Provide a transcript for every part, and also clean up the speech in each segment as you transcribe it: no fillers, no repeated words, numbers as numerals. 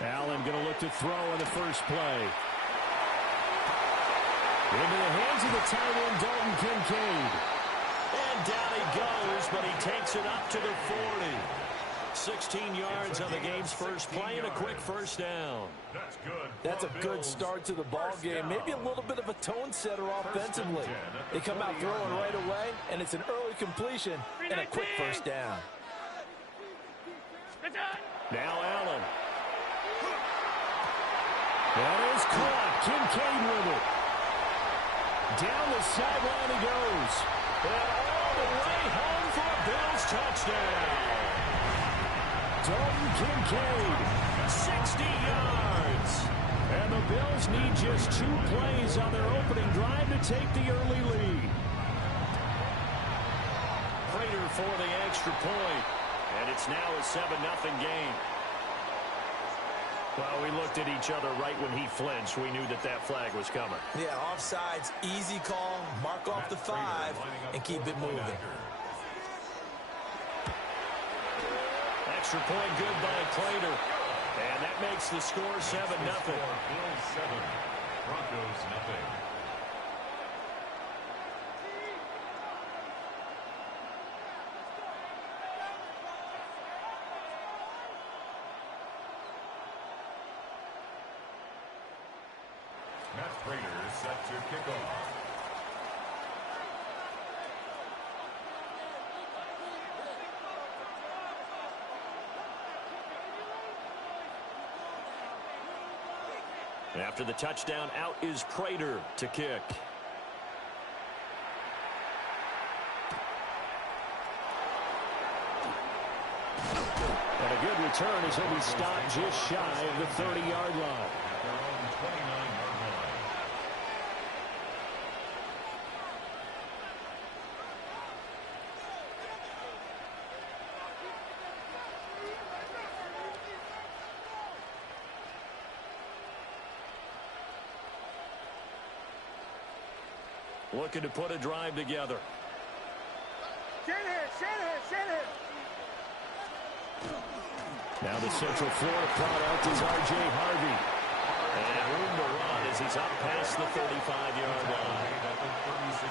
Allen going to look to throw on the first play. Into the hands of the tight end, Dalton Kincaid. And down he goes, but he takes it up to the 40. 16 yards on the game's first play and a quick first down. That's a good start to the ball game. Maybe a little bit of a tone setter offensively. They come out throwing right away, and it's an early completion and a quick first down. Now Allen. That is caught. Kincaid with it. Down the sideline he goes. And all the way home for a Bills touchdown. Dalton Kincaid, 60 yards. And the Bills need just 2 plays on their opening drive to take the early lead. Prater for the extra point. And it's now a 7-0 game. Well, we looked at each other right when he flinched. We knew that that flag was coming. Yeah, offsides, easy call, mark off the 5, and keep it moving. Extra point good by Prater. And that makes the score 7-0. Bills 7, Broncos nothing. Matt Prater set to kick off. After the touchdown, out is Prater to kick. And a good return as he'll be stopped just shy of the 30-yard line. At their own 29-yard line. Looking to put a drive together. Shanahan. Now the Central Florida product is R.J. Harvey. And room to run as he's up past the 35-yard line.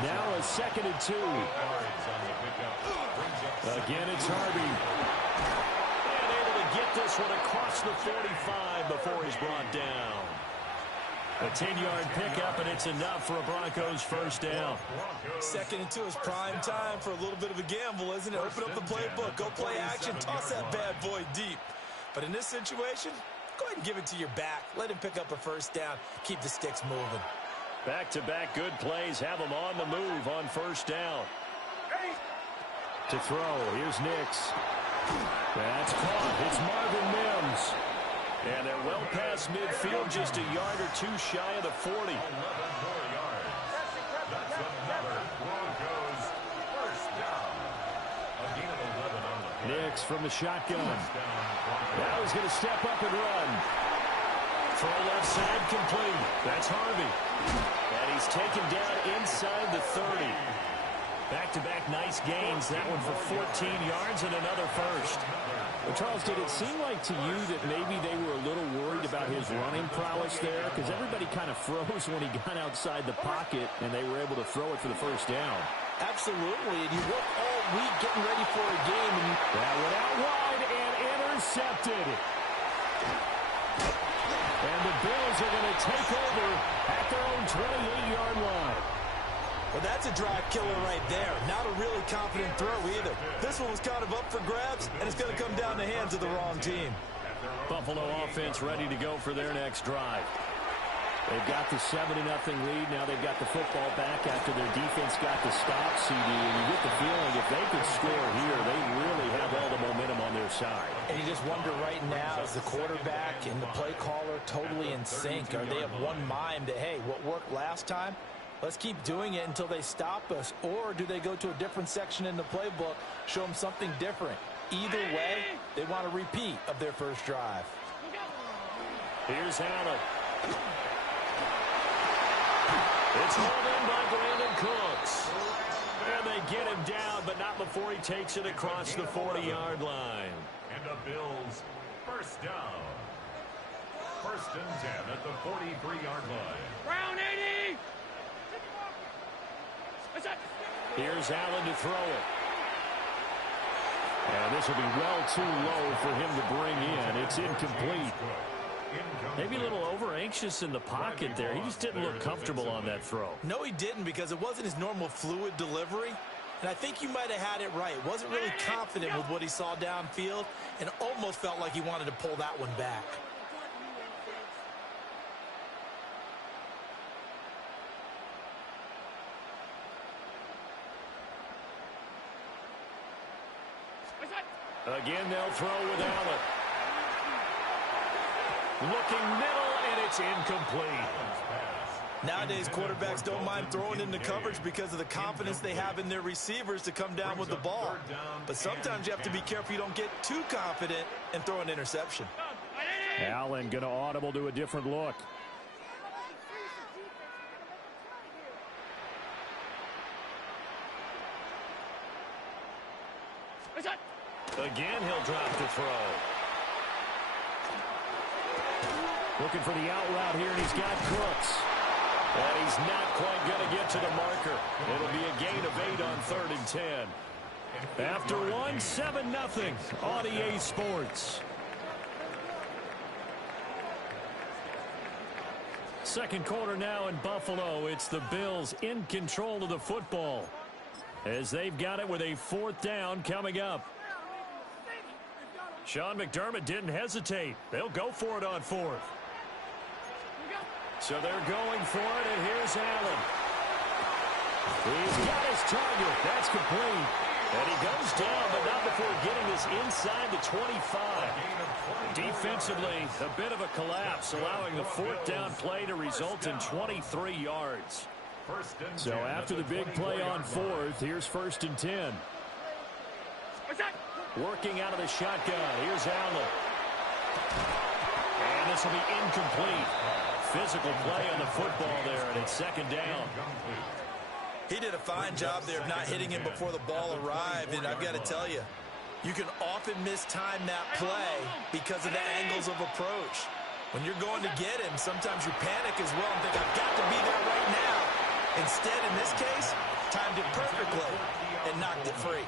Now a 2nd and 2. Again, it's Harvey. And able to get this one across the 45 before he's brought down. A 10-yard pickup, and it's enough for a Broncos first down. 2nd and 2 is prime time for a little bit of a gamble, isn't it? Open up the playbook, go play action, toss that bad boy deep. But in this situation, go ahead and give it to your back. Let him pick up a first down. Keep the sticks moving. Back-to-back good plays have him on the move on first down. To throw, here's Nix. That's caught. It's Marvin Mims. And they're well past midfield, just a yard or 2 shy of the 40. 11 more yards. That's another Broncos first down. A gain of 11 on the play. Nix from the shotgun. Now he's going to step up and run. Throw left side complete. That's Harvey. And he's taken down inside the 30. Back-to-back nice gains. That one for 14 yards and another first. Well, Charles, did it seem like to you that maybe they were a little worried about his running prowess there? Because everybody kind of froze when he got outside the pocket, and they were able to throw it for the first down. Absolutely, and you work all week getting ready for a game. And that went out wide and intercepted. And the Bills are going to take over at their own 28-yard line. Well, that's a drive killer right there. Not a really confident throw either. This one was kind of up for grabs, and it's going to come down the hands of the wrong team. Buffalo offense ready to go for their next drive. They've got the 7-0 lead. Now they've got the football back after their defense got the stop, CD. And you get the feeling if they could score here, they really have all the momentum on their side. And you just wonder right now, is the quarterback and the play caller totally in sync? Are they of one mind that, hey, what worked last time? Let's keep doing it until they stop us. Or do they go to a different section in the playbook, show them something different? Either way, they want a repeat of their first drive. Here's Allen. It's hauled in by Brandon Cooks. And they get him down, but not before he takes it across the 40-yard line. And the Bills first down. First and 10 at the 43-yard line. Brown 80. Here's Allen to throw it. And this will be well too low for him to bring in. It's incomplete. Maybe a little over-anxious in the pocket there. He just didn't look comfortable on that throw. No, he didn't, because it wasn't his normal fluid delivery. And I think you might have had it right. Wasn't really confident with what he saw downfield and almost felt like he wanted to pull that one back. Again, they'll throw with Allen. Looking middle, and it's incomplete. Nowadays, quarterbacks don't mind throwing into coverage because of the confidence they have in their receivers to come down with the ball. But sometimes you have to be careful you don't get too confident and throw an interception. Allen going to audible to a different look. Again, he'll drop to throw. Looking for the out route here, and he's got Crooks. And he's not quite going to get to the marker. It'll be a gain of 8 on 3rd and 10. After one, 7-0 on EA Sports. Second quarter now in Buffalo. It's the Bills in control of the football, as they've got it with a 4th down coming up. Sean McDermott didn't hesitate. They'll go for it on 4th. So they're going for it, and here's Allen. He's got his target. That's complete. And he goes down, but not before getting this inside the 25. Defensively, a bit of a collapse, allowing the 4th down play to result in 23 yards. So after the big play on 4th, here's 1st and 10. Working out of the shotgun. Here's Allen. And this will be incomplete. Physical play on the football there, and it's 2nd down. He did a fine job there of not hitting him before the ball arrived, and I've got to tell you, you can often mistime that play because of the angles of approach. When you're going to get him, sometimes you panic as well and think, I've got to be there right now. Instead, in this case, timed it perfectly and knocked it free.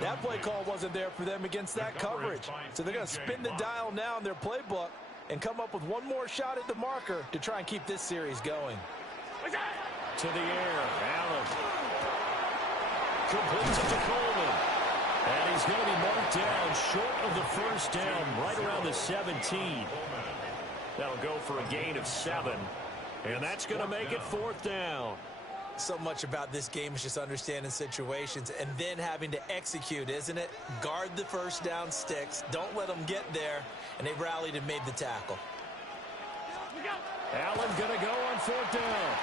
That play call wasn't there for them against that coverage. So they're going to spin the dial now in their playbook and come up with one more shot at the marker to try and keep this series going. To the air, Allen. Completes it to Coleman. And he's going to be marked down short of the 1st down, right around the 17. That'll go for a gain of 7. And that's going to make it 4th down. So much about this game is just understanding situations and then having to execute, isn't it? Guard the 1st down sticks. Don't let them get there. And they rallied and made the tackle. Allen going to go on 4th down.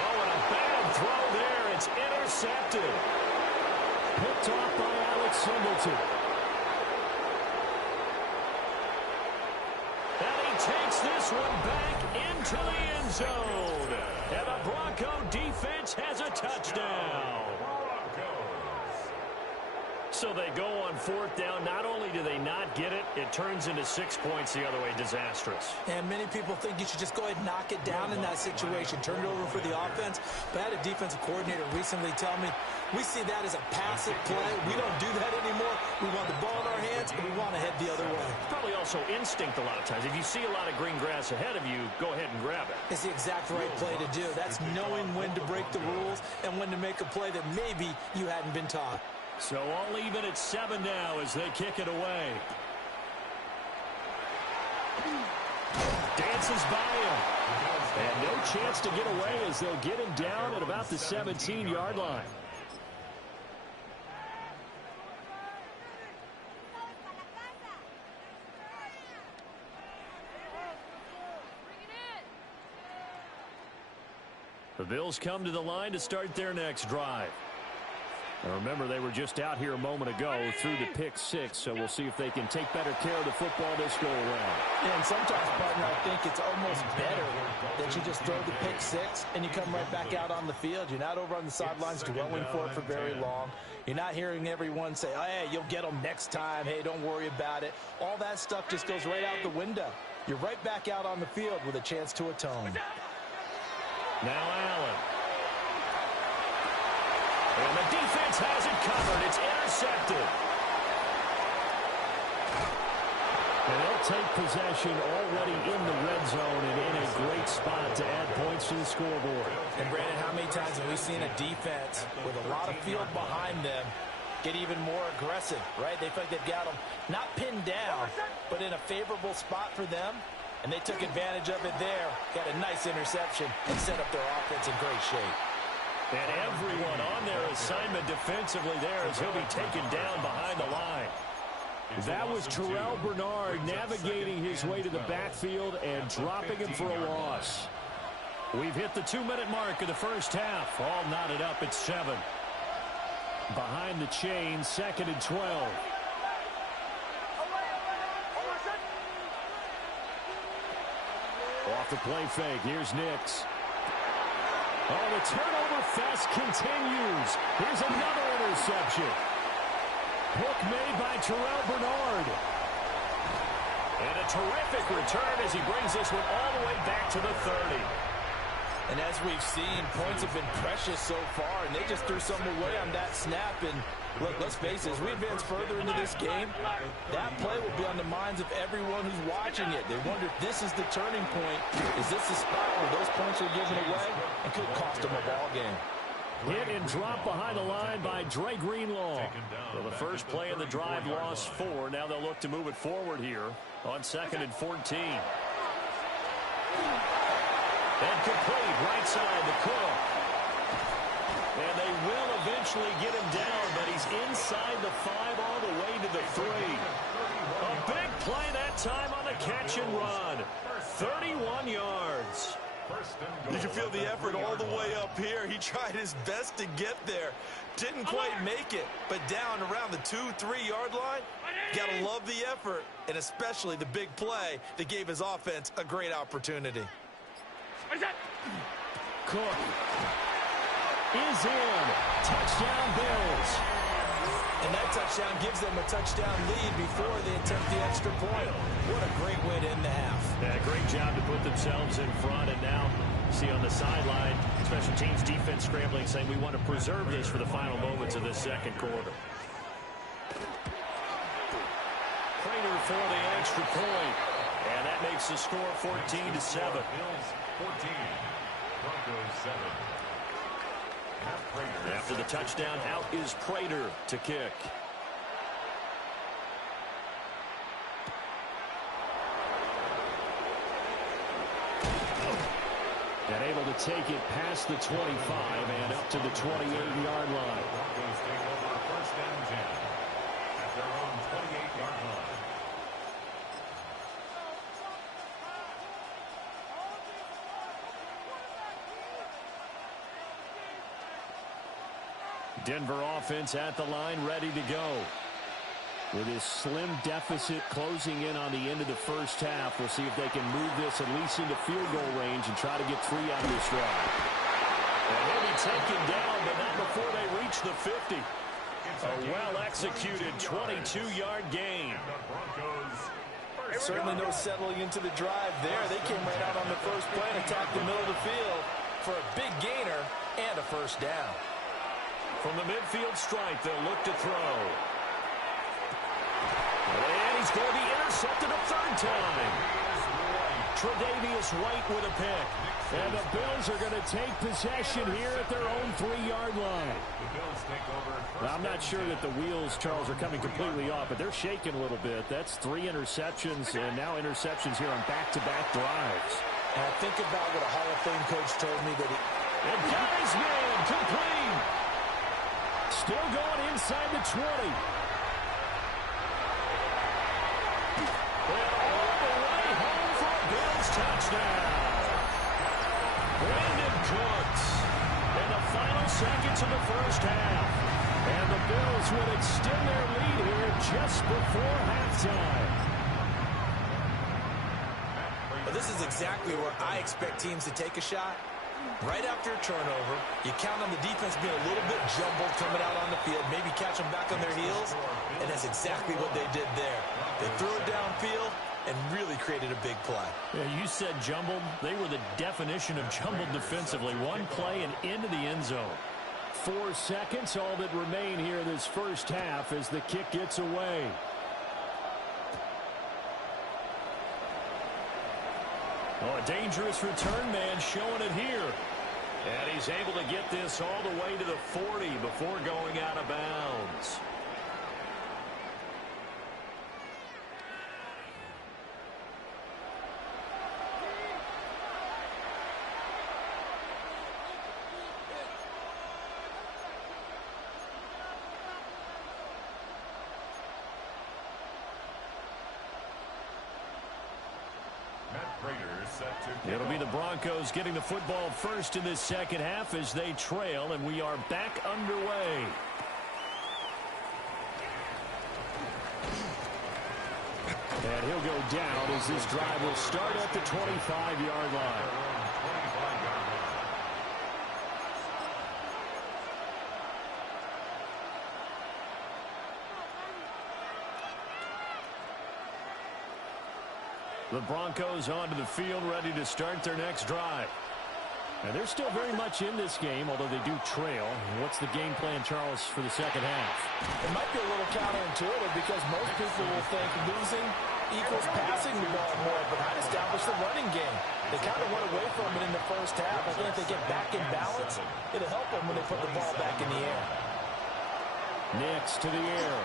Oh, and a bad throw there. It's intercepted. Picked off by Alex Singleton. And he takes this one back into the end zone. And the Bronco defense has a touchdown. So they go on 4th down. Not only do they not get it, it turns into 6 points the other way. Disastrous. And many people think you should just go ahead and knock it down in that situation. Turn it over for the offense. But I had a defensive coordinator recently tell me, we see that as a passive play. We don't do that anymore. We want the ball in our hands, and we want to head the other way. Probably also instinct a lot of times. If you see a lot of green grass ahead of you, go ahead and grab it. It's the exact right play to do. That's knowing when to break the rules and when to make a play that maybe you hadn't been taught. So all even at 7 now as they kick it away. Dances by him. And no chance to get away as they'll get him down at about the 17-yard line. The Bills come to the line to start their next drive. And remember, they were just out here a moment ago through the pick 6, so we'll see if they can take better care of the football this go around. Yeah, and sometimes, partner, I think it's almost better that you just throw the pick 6 and you come right back out on the field. You're not over on the sidelines dwelling for it for very long. You're not hearing everyone say, oh, hey, you'll get them next time. Hey, don't worry about it. All that stuff just goes right out the window. You're right back out on the field with a chance to atone. Now Allen. And the defense has it covered. It's intercepted. And they'll take possession already in the red zone and in a great spot to add points to the scoreboard. And, Brandon, how many times have we seen a defense with a lot of field behind them get even more aggressive, right? They feel like they've got them not pinned down, but in a favorable spot for them. And they took advantage of it there, got a nice interception, and set up their offense in great shape. And everyone on their assignment defensively there as he'll be taken down behind the line. That was Terrell Bernard navigating his way to the backfield and dropping him for a loss. We've hit the 2-minute mark of the first half. All knotted up at 7. Behind the chain, 2nd and 12. Off the play fake. Here's Nix. Oh, the turnover fest continues. Here's another interception. Hook made by Terrell Bernard. And a terrific return as he brings this one all the way back to the 30. And as we've seen, points have been precious so far, and they just threw some away on that snap. And look, let's face it, as we advance further into this game, that play will be on the minds of everyone who's watching it. They wonder if this is the turning point. Is this the spot where those points are given away and could cost them a ball game? Hit and drop behind the line by Dre Greenlaw. So the first play of the drive lost 4. Now they'll look to move it forward here on 2nd and 14. And complete right side to Cook. And they will eventually get him down, but he's inside the 5 all the way to the 3. A big play that time on the catch and run. 31 yards. You can feel the effort all the way up here. He tried his best to get there. Didn't quite make it, but down around the 2-3 yard line, gotta love the effort, and especially the big play that gave his offense a great opportunity. Cook is in. Touchdown Bills. And that touchdown gives them a touchdown lead before they attempt the extra point. What a great way to end the half. Yeah, great job to put themselves in front. And now, see on the sideline, special teams defense scrambling, saying we want to preserve this for the final moments of this second quarter. Prater for the extra point. And that makes the score 14-7. Bills 14, Broncos 7. After the touchdown, out is Prater to kick. And able to take it past the 25 and up to the 28-yard line. Broncos take over 1st and 10 at their own 28-yard line. Denver offense at the line, ready to go. With his slim deficit closing in on the end of the first half, we'll see if they can move this at least into field goal range and try to get 3 out of this drive. And he'll be taken down, but not before they reach the 50. A well-executed 22-yard gain. Certainly no settling into the drive there. They came right out on the first play and attacked the middle of the field for a big gainer and a first down. From the midfield stripe, they'll look to throw. And he's going to be intercepted a 3rd time. Tre'Davious White with a pick. And the Bills are going to take possession here at their own 3-yard line. Now, I'm not sure that the wheels, Charles, are coming completely off, but they're shaking a little bit. That's 3 interceptions, and now interceptions here on back-to-back drives. And I think about what a Hall of Fame coach told me that he... And got his man complete. Still going inside the 20. And all the way home for a Bills touchdown. Brandon Cooks in the final seconds of the first half. And the Bills would extend their lead here just before halftime. Well, this is exactly where I expect teams to take a shot. Right after a turnover, you count on the defense being a little bit jumbled coming out on the field, maybe catch them back on their heels, and that's exactly what they did there. They threw it downfield and really created a big play. Yeah, you said jumbled. They were the definition of jumbled defensively. One play and into the end zone. 4 seconds, all that remain here this first half as the kick gets away. Oh, a dangerous return man showing it here. And he's able to get this all the way to the 40 before going out of bounds. It'll be the Broncos getting the football first in this second half as they trail, and we are back underway. And he'll go down as this drive will start at the 25-yard line. The Broncos onto the field, ready to start their next drive. And they're still very much in this game, although they do trail. What's the game plan, Charles, for the second half? It might be a little counterintuitive because most people will think losing equals passing the ball more, but I'd establish the running game. They kind of went away from it in the first half. I think if they get back in balance, it'll help them when they put the ball back in the air. Next to the air.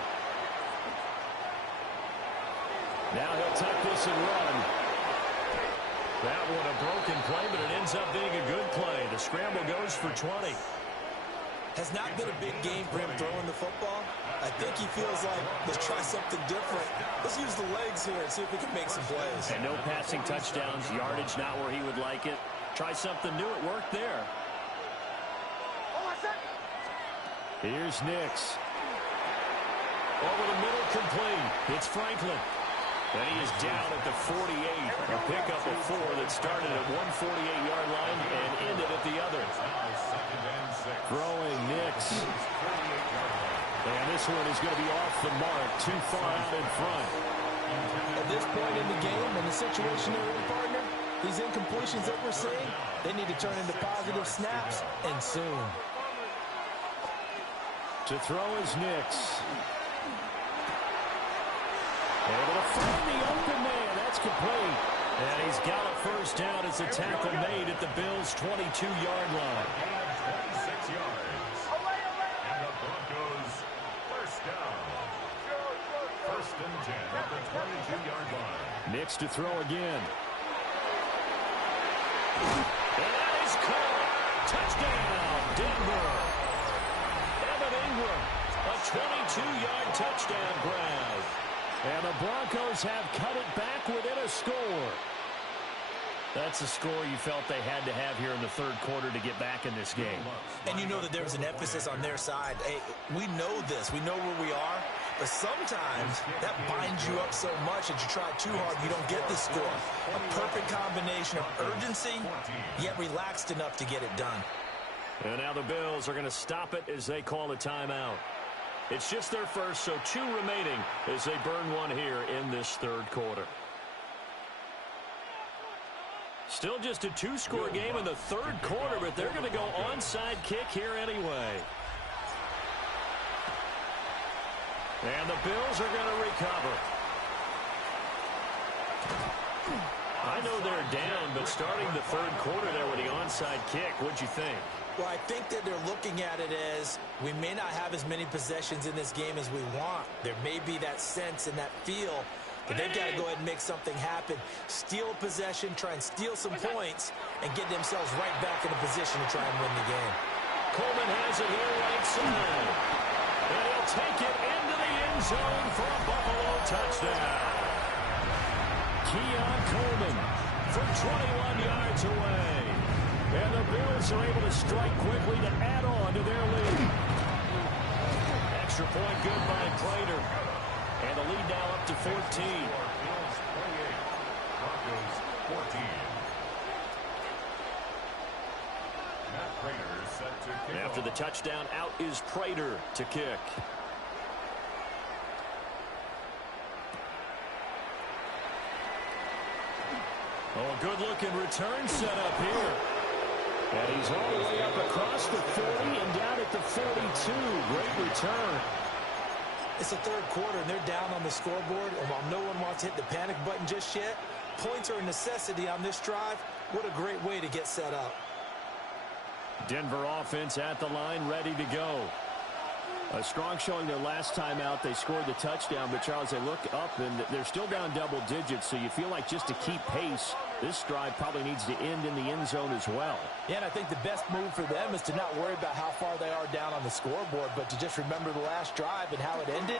Now he'll take this and run. That one a broken play, but it ends up being a good play. The scramble goes for 20. Has not been a big game for him throwing the football. I think he feels like, let's try something different. Let's use the legs here and see if we can make some plays. And no passing touchdowns, yardage not where he would like it. Try something new, it worked there. Here's Nix. Over the middle, complete. It's Franklin. And he is down at the 48. A pickup of 4 that started at 148-yard line and ended at the other. Throwing Nix. And this one is going to be off the mark, too far out in front. At this point in the game, in the situation they're in, partner, these incompletions that we're seeing, they need to turn into positive snaps, and soon. To throw is Nix. Able to find the open man. That's complete. And he's got a first down as a tackle made at the Bills' 22-yard line. 26 yards. And the Broncos first down. First and 10 at the 22-yard line. Nix to throw again. And that is caught. Touchdown, Denver. Evan Ingram, a 22-yard touchdown grab. And the Broncos have cut it back within a score. That's a score you felt they had to have here in the third quarter to get back in this game. And you know that there was an emphasis on their side. Hey, we know this. We know where we are. But sometimes that binds you up so much that you try too hard, you don't get the score. A perfect combination of urgency, yet relaxed enough to get it done. And now the Bills are going to stop it as they call a timeout. It's just their first, so 2 remaining as they burn one here in this third quarter. Still just a 2-score game in the third quarter, but they're going to go onside kick here anyway. And the Bills are going to recover. I know they're down, but starting the third quarter there with the onside kick, what'd you think? Well, I think that they're looking at it as we may not have as many possessions in this game as we want. There may be that sense and that feel that they've got to go ahead and make something happen. Steal a possession, try and steal some points, and get themselves right back in a position to try and win the game. Coleman has it here right side. And he'll take it into the end zone for a Buffalo touchdown. Keon Coleman from 21 yards away. And the Bills are able to strike quickly to add on to their lead. extra point good by Prater. And the lead now up to 14. Bills 28, Broncos 14. Matt Prater is set to kick After off. the touchdown, out is Prater to kick. Oh, a good-looking return set up here. And he's all the way up across the 40 and down at the 42. Great return. It's the third quarter, and they're down on the scoreboard. And while no one wants to hit the panic button just yet, points are a necessity on this drive. What a great way to get set up. Denver offense at the line, ready to go. A strong showing their last time out. They scored the touchdown, but Charles, they look up and they're still down double digits, so you feel like just to keep pace, this drive probably needs to end in the end zone as well. Yeah, and I think the best move for them is to not worry about how far they are down on the scoreboard, but to just remember the last drive and how it ended.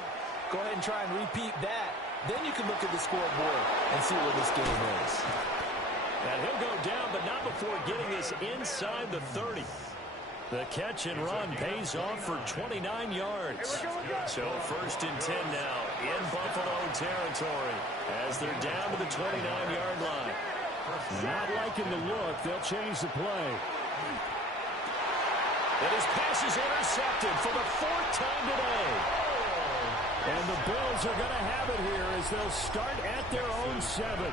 Go ahead and try and repeat that. Then you can look at the scoreboard and see where this game is. And he'll go down, but not before getting this inside the 30. The catch and run pays off for 29 yards. So 1st and 10 now in Buffalo territory as they're down to the 29-yard line. Not liking the look. They'll change the play. And his pass is intercepted for the 4th time today. And the Bills are going to have it here as they'll start at their own 7.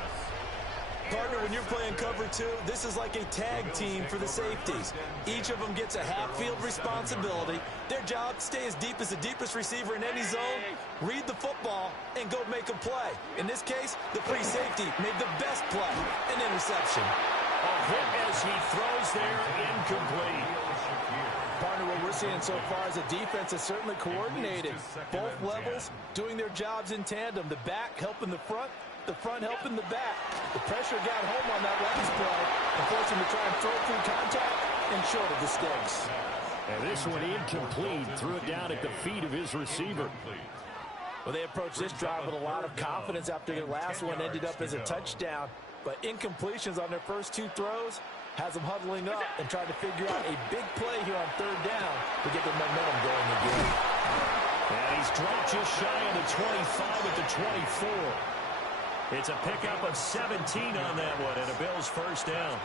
Partner, when you're playing cover 2, this is like a tag team for the safeties. Each of them gets a half-field responsibility. Their job, stay as deep as the deepest receiver in any zone, read the football, and go make a play. In this case, the free safety made the best play, an interception. A hit as he throws there, incomplete. Partner, what we're seeing so far is a defense that's certainly coordinated. Both levels doing their jobs in tandem. The back helping the front helping the back. The pressure got home on that last play and forced him to try and throw through contact and short of the sticks. And this one incomplete. Threw it down at the feet of his receiver. Well, they approached this drive with a lot of confidence after their last one ended up as a touchdown. But incompletions on their first 2 throws has them huddling up and trying to figure out a big play here on 3rd down to get their momentum going again. And he's dropped just shy of the 25 at the 24. It's a pickup of 17 on that one, and a Bills 1st down.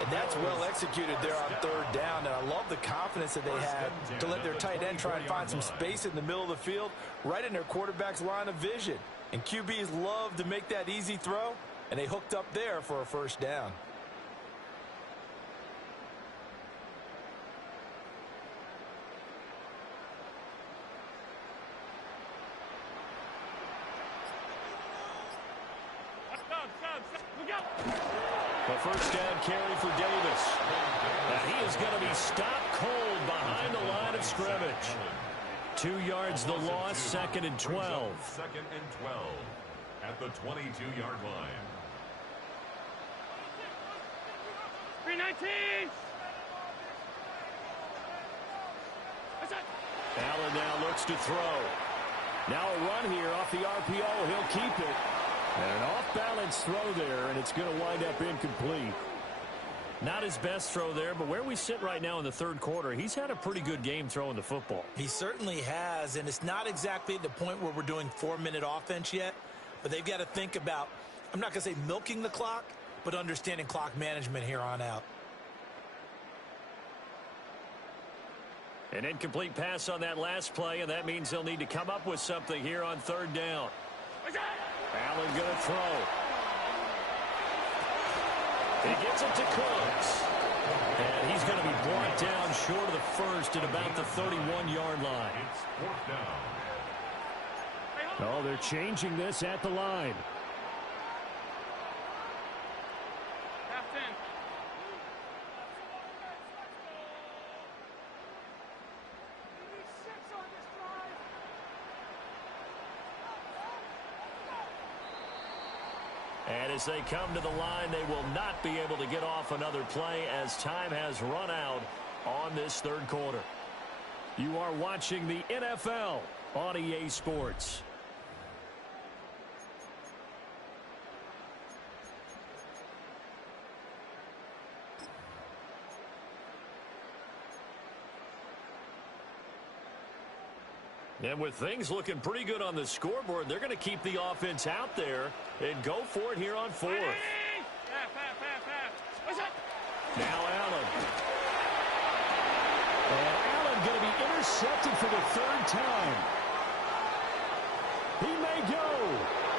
And that's well executed there on 3rd down, and I love the confidence that they had to let their tight end try and find some space in the middle of the field, right in their quarterback's line of vision. And QBs love to make that easy throw, and they hooked up there for a 1st down. A 1st down carry for Davis. And he is going to be stopped cold behind the line of scrimmage. 2 yards the loss, 2nd and 12. 2nd and 12 at the 22-yard line. 319. Allen now looks to throw. Now a run here off the RPO. He'll keep it. And an off-balance throw there, and it's going to wind up incomplete. Not his best throw there, but where we sit right now in the 3rd quarter, he's had a pretty good game throwing the football. He certainly has, and it's not exactly at the point where we're doing 4-minute offense yet, but they've got to think about, I'm not going to say milking the clock, but understanding clock management here on out. An incomplete pass on that last play, and that means they'll need to come up with something here on 3rd down. Allen going to throw. He gets it to Cooks. And he's going to be brought down short of the 1st at about the 31-yard line. It's 4th down. Oh, they're changing this at the line. And as they come to the line, they will not be able to get off another play as time has run out on this 3rd quarter. You are watching the NFL on EA Sports. And with things looking pretty good on the scoreboard, they're going to keep the offense out there and go for it here on fourth. Now Allen. And Allen going to be intercepted for the third time. He may go.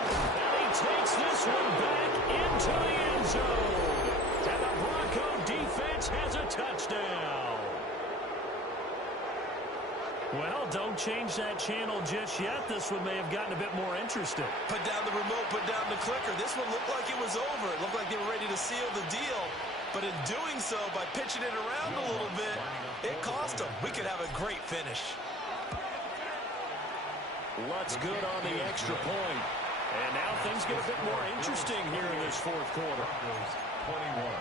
And he takes this one back into the end zone. And the Bronco defense has a touchdown. Well, don't change that channel just yet. This one may have gotten a bit more interesting. Put down the remote, put down the clicker. This one looked like it was over. It looked like they were ready to seal the deal. But in doing so, by pitching it around a little bit, it cost them. We could have a great finish. Luck's good on the extra point. And now things get a bit more interesting here in this fourth quarter. 21.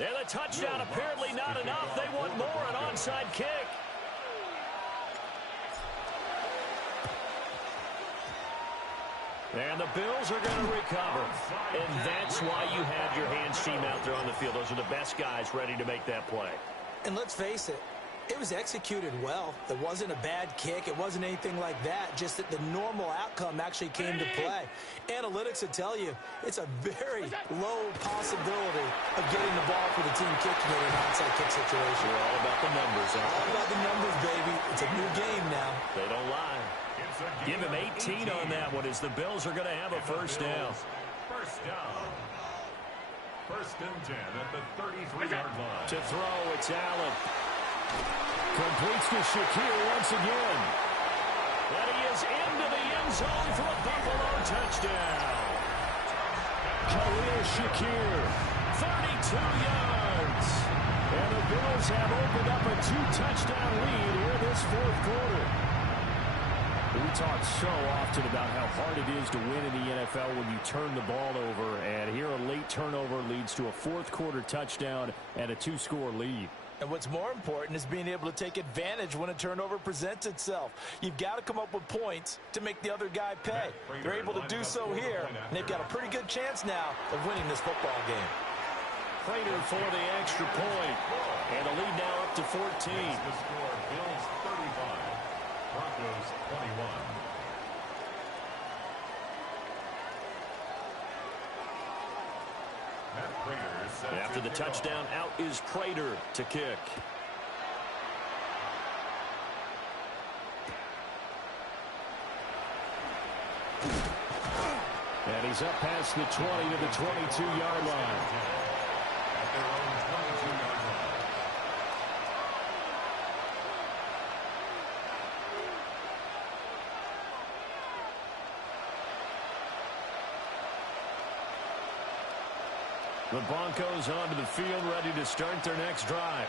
And the touchdown apparently not enough. They want more, an onside kick. And the Bills are going to recover. And that's why you have your hands team out there on the field. Those are the best guys ready to make that play. And let's face it, it was executed well. It wasn't a bad kick. It wasn't anything like that. Just that the normal outcome actually came to play. Analytics will tell you it's a very low possibility of getting the ball for the team kicking it in an onside kick situation. We're all about the numbers. All about the numbers, baby. It's a new game now. They don't lie. Give him 18 on that one as the Bills are going to have a first down. First down. First and 10 at the 33-yard line. To throw, it's Allen. Completes to Shakir once again. And he is into the end zone for a Buffalo touchdown. Khalil Shakir, 32 yards. And the Bills have opened up a 2-touchdown lead here in this fourth quarter. We talk so often about how hard it is to win in the NFL when you turn the ball over. And here a late turnover leads to a fourth quarter touchdown and a 2-score lead. And what's more important is being able to take advantage when a turnover presents itself. You've got to come up with points to make the other guy pay. They're able to do so here, and they've got a pretty good chance now of winning this football game. Prater for the extra point. And the lead now up to 14. The score, Bills 35, Broncos 21. After the touchdown, out is Prater to kick. And he's up past the 20 to the 22-yard line. At their own 22-yard line. The Broncos onto the field, ready to start their next drive.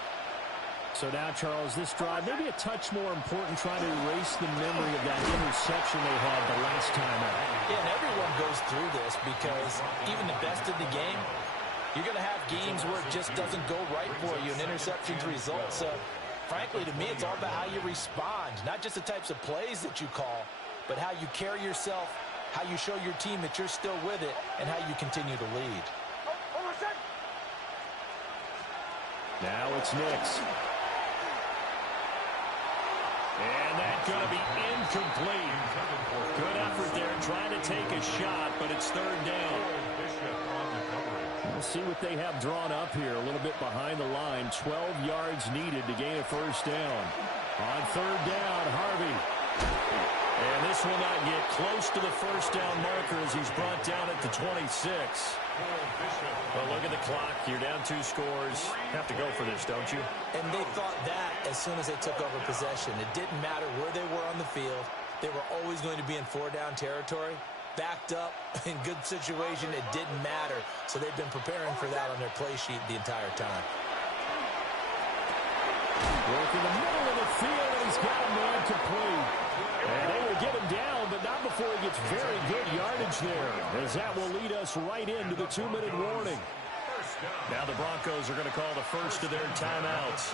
So now, Charles, this drive maybe a touch more important, trying to erase the memory of that interception they had the last time out. Yeah, and everyone goes through this because even the best in the game, you're going to have games where it just doesn't go right for you and interceptions result. So, frankly, to me, it's all about how you respond, not just the types of plays that you call, but how you carry yourself, how you show your team that you're still with it, and how you continue to lead. Now it's Nix. And that's going to be incomplete. Good effort there trying to take a shot, but it's third down. We'll see what they have drawn up here. A little bit behind the line. 12 yards needed to gain a first down. On third down, Harvey. And this will not get close to the first down marker as he's brought down at the 26. Well, look at the clock. You're down 2 scores. Have to go for this, don't you? And they thought that as soon as they took over possession. It didn't matter where they were on the field. They were always going to be in 4-down territory. Backed up, in good situation, it didn't matter. So they've been preparing for that on their play sheet the entire time. Work in the middle of the field, and he's got a man complete. And they will get him down, but not before he gets very good yardage there, as that will lead us right into the 2-minute warning. Now the Broncos are going to call the first of their timeouts.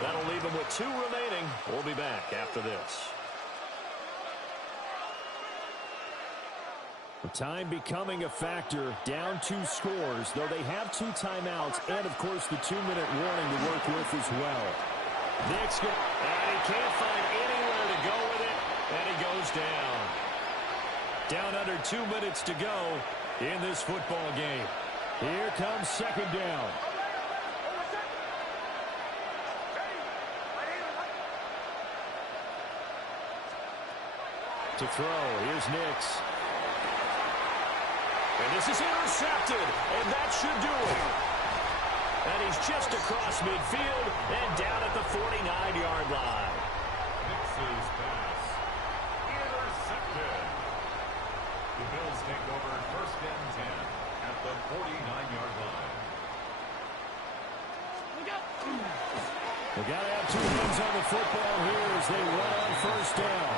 That'll leave them with 2 remaining. We'll be back after this. Time becoming a factor, down 2 scores, though they have 2 timeouts and, of course, the 2-minute warning to work with as well. Nick's good, and he can't find anywhere to go with it, and he goes down. Down under 2 minutes to go in this football game. Here comes second down. To throw, here's Nix. And this is intercepted, and that should do it. And he's just across midfield and down at the 49-yard line. Nix's pass intercepted. The Bills take over first and 10 at the 49-yard line. They got to have 2 hands on the football here as they run on first down.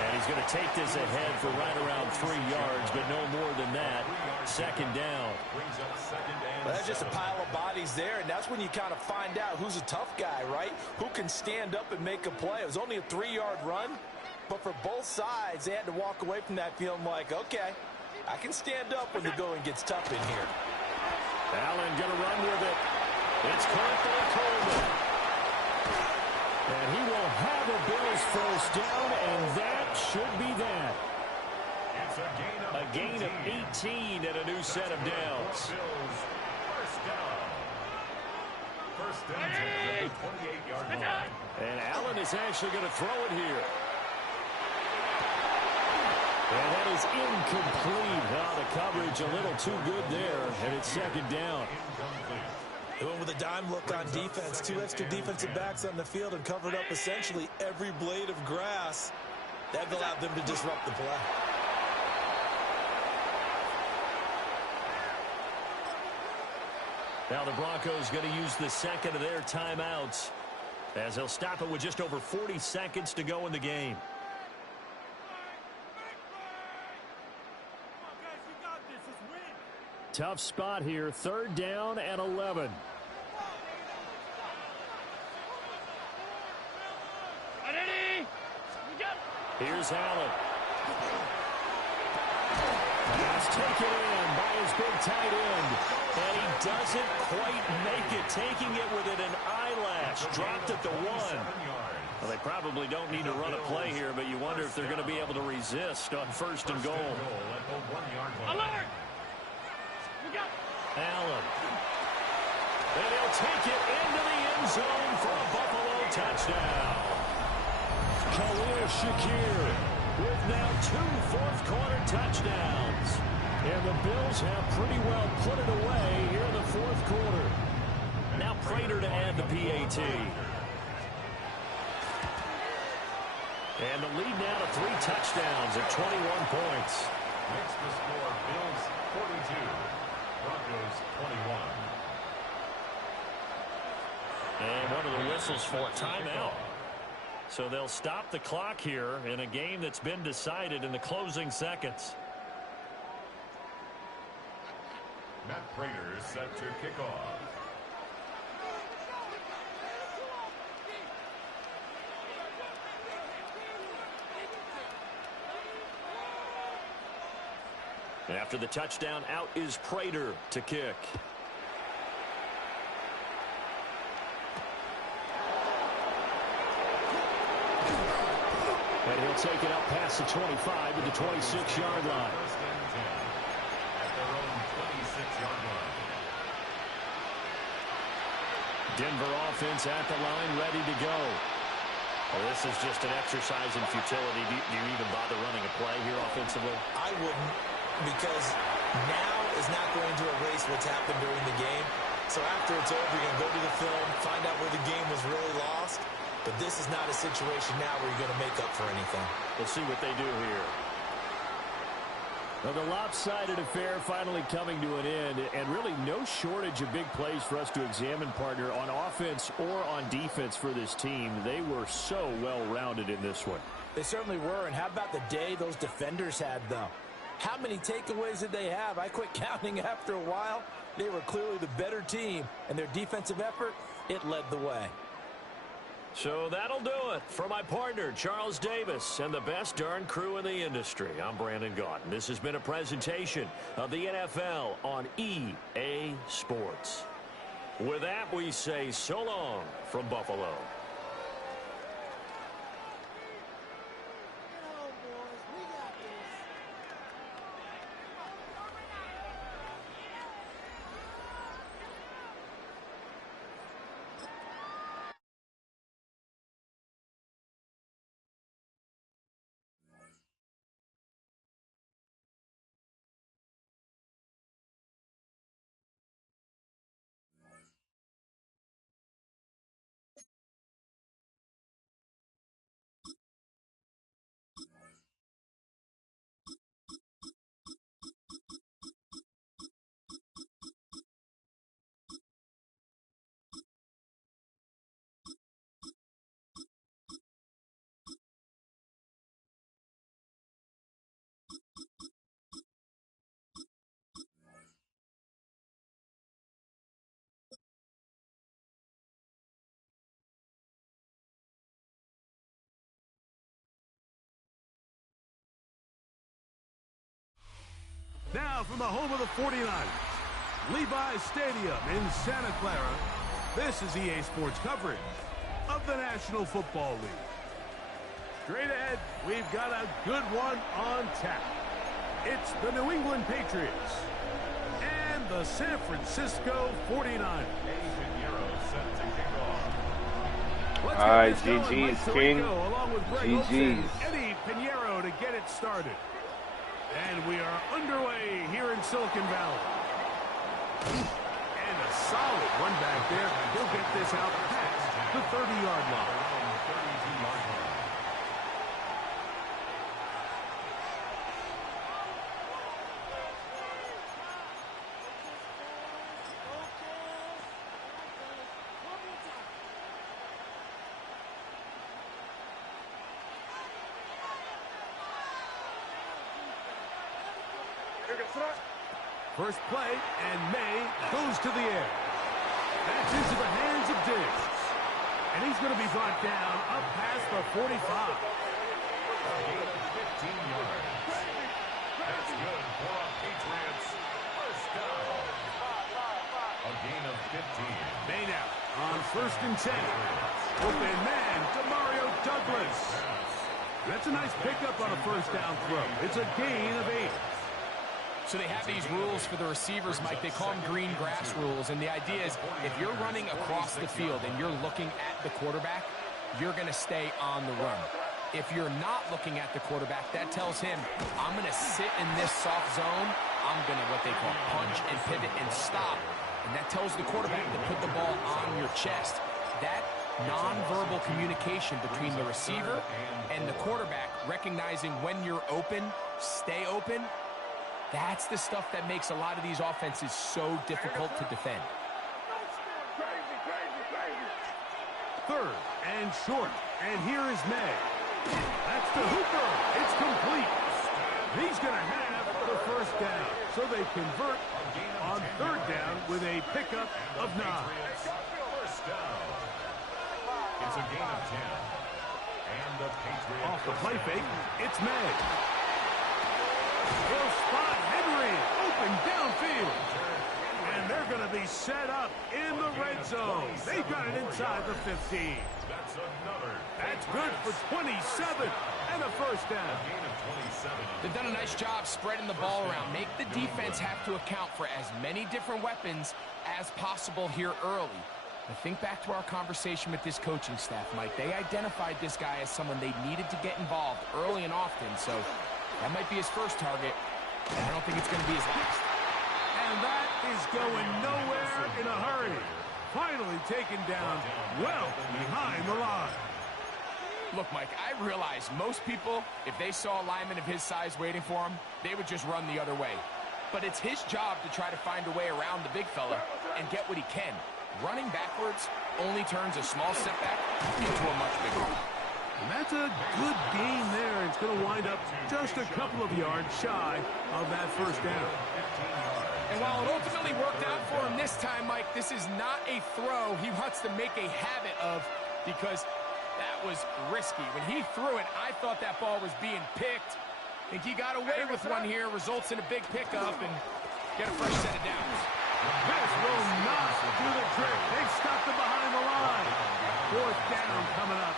And he's going to take this ahead for right around 3 yards, but no more than that. Second down. Well, that's just a pile of bodies there, and that's when you kind of find out who's a tough guy, right? Who can stand up and make a play. It was only a 3-yard run, but for both sides, they had to walk away from that feeling like, okay, I can stand up when the going gets tough in here. Allen going to run with it. It's Coleman. And he will have a Bills first down, and that should be that. It's a gain of 18 and a new set of downs. First down. First and 10 at the 28-yard line. And Allen is actually going to throw it here. And that is incomplete. The coverage a little too good there, and it's second down. They went with a dime look on defense. 2 extra defensive backs on the field and covered up essentially every blade of grass. That allowed them to disrupt the play. Now the Broncos going to use the second of their timeouts as they'll stop it with just over 40 seconds to go in the game. Tough spot here, third down and 11. Here's Allen. Pass taken in by his big tight end. And he doesn't quite make it, taking it within an eyelash. Dropped at the 1. Well, they probably don't need to run a play here, but you wonder if they're going to be able to resist on first and goal. Alert! Allen. And he'll take it into the end zone for a Buffalo touchdown. Khalil Shakir with now 2 fourth-quarter touchdowns. And the Bills have pretty well put it away here in the fourth quarter. Now Prater to add the PAT. And the lead now to 3 touchdowns at 21 points. Makes the score Bills 42, Broncos 21. And one of the whistles for a timeout. So they'll stop the clock here in a game that's been decided in the closing seconds. Matt Prater is set to kick off. After the touchdown, out is Prater to kick. And he'll take it up past the 25 to the 26-yard line. First and 10 at their own 26-yard line. Denver offense at the line, ready to go. Well, this is just an exercise in futility. Do you even bother running a play here offensively? I wouldn't, because now is not going to erase what's happened during the game. So after it's over, you're going to go to the film, find out where the game was really lost. But this is not a situation now where you're going to make up for anything. We'll see what they do here. Well, the lopsided affair finally coming to an end, and really no shortage of big plays for us to examine, partner, on offense or on defense for this team. They were so well-rounded in this one. They certainly were, and how about the day those defenders had, though? How many takeaways did they have? I quit counting after a while. They were clearly the better team, and their defensive effort, it led the way. So that'll do it. For my partner, Charles Davis, and the best darn crew in the industry, I'm Brandon Gaudin. This has been a presentation of the NFL on EA Sports. With that, we say so long from Buffalo. Now from the home of the 49ers, Levi's Stadium in Santa Clara, this is EA Sports coverage of the National Football League. Straight ahead, we've got a good one on tap. It's the New England Patriots and the San Francisco 49ers. All right, GG's, King. GG's. Eddie Pinheiro to get it started. And we are underway here in Silicon Valley. And a solid one back there. He'll get this out past the 30-yard line. First play, and May goes to the air. That's into the hands of Diggs. And he's going to be brought down up past the 45. A gain of 15 yards. That's good for a Patriots first down. A gain of 15. May now on 1st and 10. Open man, Demario Douglas. That's a nice pickup on a first down throw. It's a gain of 8. So they have these rules for the receivers, Mike. They call them green grass rules. And the idea is if you're running across the field and you're looking at the quarterback, you're going to stay on the run. If you're not looking at the quarterback, that tells him, I'm going to sit in this soft zone. I'm going to, what they call, punch and pivot and stop. And that tells the quarterback to put the ball on your chest. That nonverbal communication between the receiver and the quarterback, recognizing when you're open, stay open, that's the stuff that makes a lot of these offenses so difficult to defend. Third and short. And here is May. That's the hooper. It's complete. He's going to have the first down. So they convert on 3rd down with a pickup of 9. First down. It's a gain of 10. And the Patriots. Off the play fake, it's May. He'll spot Henry open downfield. And they're going to be set up in the red zone. They've got it inside the 15. That's another. That's good for 27 and a first down. Gain of 27. They've done a nice job spreading the ball around. Make the defense have to account for as many different weapons as possible here early. But think back to our conversation with this coaching staff, Mike. They identified this guy as someone they needed to get involved early and often. So that might be his first target, and I don't think it's going to be his last. And that is going nowhere in a hurry. Finally taken down well behind the line. Look, Mike, I realize most people, if they saw a lineman of his size waiting for him, they would just run the other way. But it's his job to try to find a way around the big fella and get what he can. Running backwards only turns a small setback into a much bigger one. And that's a good gain there. It's going to wind up just a couple of yards shy of that first down. And while it ultimately worked out for him this time, Mike, this is not a throw he wants to make a habit of, because that was risky. When he threw it, I thought that ball was being picked. I think he got away with one here, results in a big pickup, and get a fresh set of downs. This will not do the trick. They've stopped him behind the line. 4th down coming up.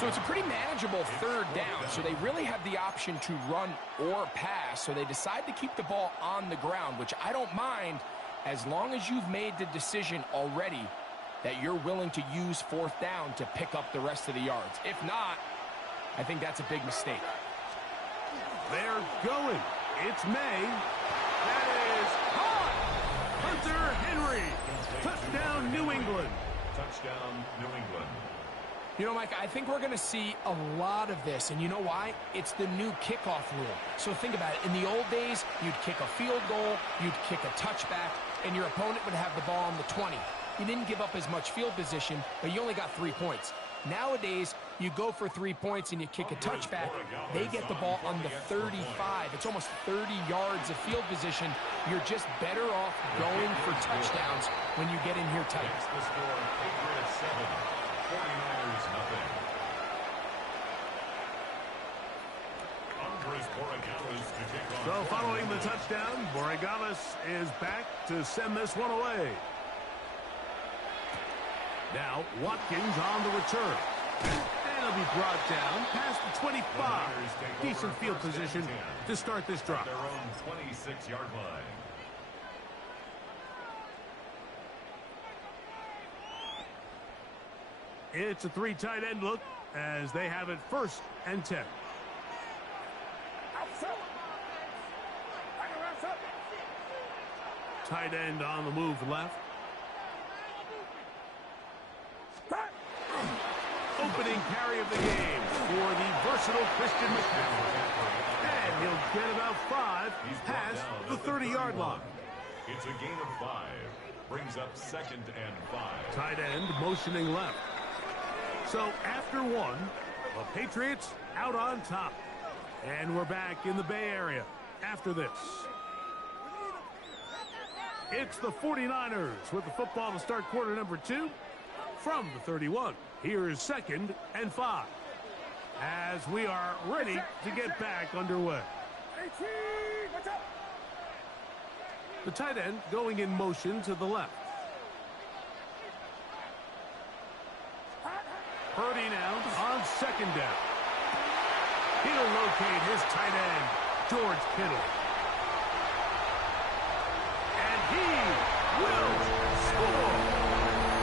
So it's a pretty manageable 3rd down, so they really have the option to run or pass, so they decide to keep the ball on the ground, which I don't mind as long as you've made the decision already that you're willing to use 4th down to pick up the rest of the yards. If not, I think that's a big mistake. They're going. It's May. That is caught. Hunter Henry. Touchdown, New England. Touchdown, New England. You know, Mike, I think we're going to see a lot of this, and you know why? It's the new kickoff rule. So think about it. In the old days, you'd kick a field goal, you'd kick a touchback, and your opponent would have the ball on the 20. You didn't give up as much field position, but you only got 3 points. Nowadays, you go for 3 points and you kick a touchback. They get the ball on the 35. It's almost 30 yards of field position. You're just better off going for touchdowns when you get in here tight. The score, Patriots 7, 49ers nothing. So following the touchdown, Borregales is back to send this one away. Now Watkins on the return. And he'll be brought down past the 25. Decent field position to start this drive. Their own 26-yard line. It's a 3 tight end look as they have it 1st and 10. Tight end on the move left. Opening carry of the game for the versatile Christian McCaffrey. And he'll get about 5 past the 30-yard line. It's a gain of 5. Brings up 2nd and 5. Tight end motioning left. So after 1, the Patriots out on top. And we're back in the Bay Area after this. It's the 49ers with the football to start quarter number 2 from the 31. Here's 2nd and 5 as we are ready to get back underway. The tight end going in motion to the left. Purdy now on 2nd down. He'll locate his tight end, George Kittle. And he will score.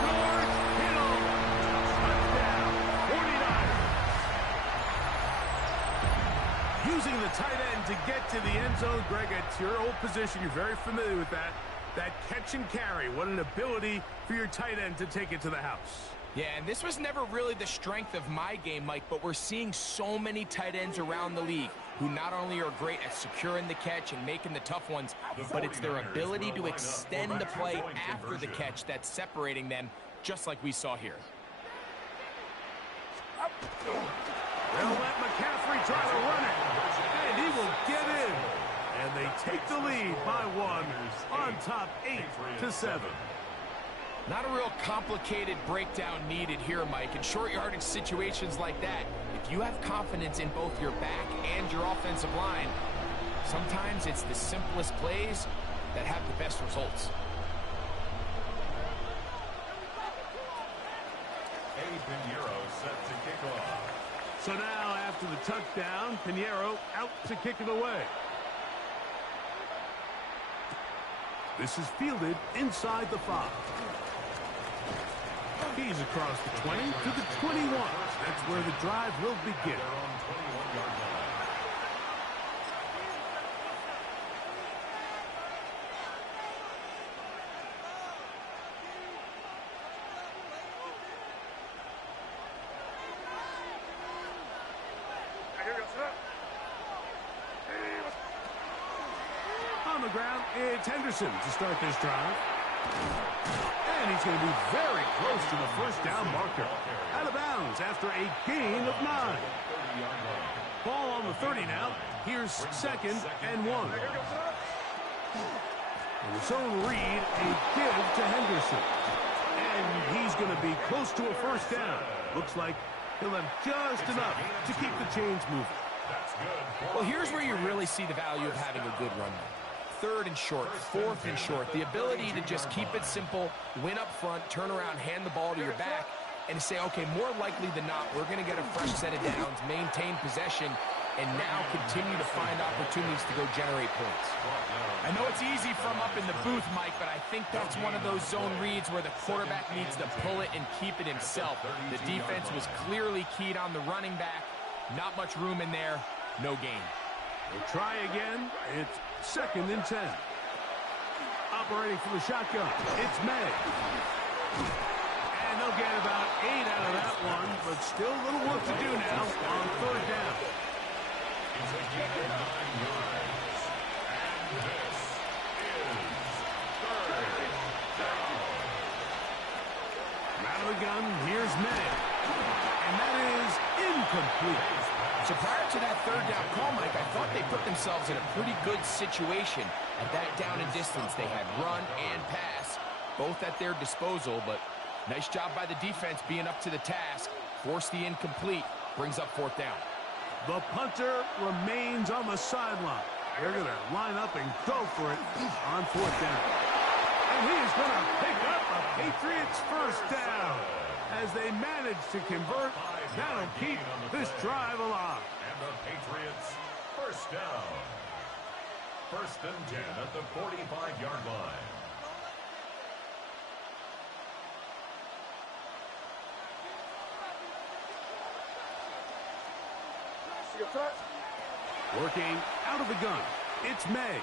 George Kittle, touchdown, 49ers. Using the tight end to get to the end zone, Greg, it's your old position. You're very familiar with that. That catch and carry. What an ability for your tight end to take it to the house. Yeah, and this was never really the strength of my game, Mike, but we're seeing so many tight ends around the league who not only are great at securing the catch and making the tough ones, but it's their ability to extend the play after the catch that's separating them, just like we saw here. They'll let McCaffrey try to run it, and he will get in. And they take the lead by 1 on top 8-7. Not a real complicated breakdown needed here, Mike. In short yardage situations like that, if you have confidence in both your back and your offensive line, sometimes it's the simplest plays that have the best results. Pinheiro set to kick off. So now after the touchdown, Pinheiro out to kick it away. This is fielded inside the 5. He's across the 20 to the 21. That's where the drive will begin. Their own 21-yard line. On the ground, it's Henderson to start this drive. And he's going to be very close to the 1st down marker. Out of bounds after a gain of 9. Ball on the 30 now. Here's 2nd and 1. And the zone read, a give to Henderson. And he's going to be close to a 1st down. Looks like He'll have just enough to keep the chains moving. Well, here's where you really see the value of having a good run. Third and short, fourth and short. The ability to just keep it simple, win up front, turn around, hand the ball to your back, and say, okay, more likely than not, we're going to get a fresh set of downs, maintain possession, and now continue to find opportunities to go generate points. I know it's easy from up in the booth, Mike, but I think that's one of those zone reads where the quarterback needs to pull it and keep it himself. The defense was clearly keyed on the running back. Not much room in there. No gain. We'll try again. It's 2nd and 10. Operating from the shotgun, it's May. And they'll get about 8 out of that one, but still a little work to do now on 3rd down. It's a gain of 9 yards. And this is 3rd down. Out of the gun, here's May. And that is incomplete. So prior to that 3rd down call, Mike, I thought they put themselves in a pretty good situation. At that down and distance, they had run and pass, both at their disposal, but nice job by the defense being up to the task. Force the incomplete, brings up 4th down. The punter remains on the sideline. They're going to line up and go for it on 4th down. And he is going to pick up a Patriots 1st down as they manage to convert. That'll keep this drive alive. And the Patriots 1st down. 1st and 10 at the 45-yard line. Working out of the gun, it's May.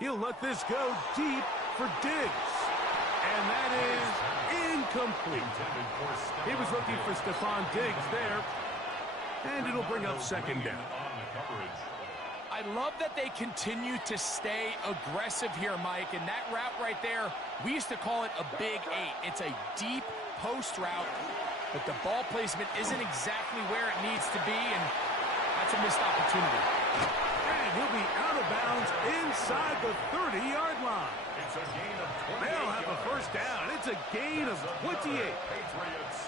He'll let this go deep for Diggs. And that is incomplete. He was looking for Stephon Diggs there. And it'll bring up 2nd down. I love that they continue to stay aggressive here, Mike. And that route right there, we used to call it a big 8. It's a deep post route, but the ball placement isn't exactly where it needs to be, and that's a missed opportunity. And he'll be out of bounds inside the 30-yard line. It's a gain of 28. They'll have a 1st down. It's a gain of 28. Patriots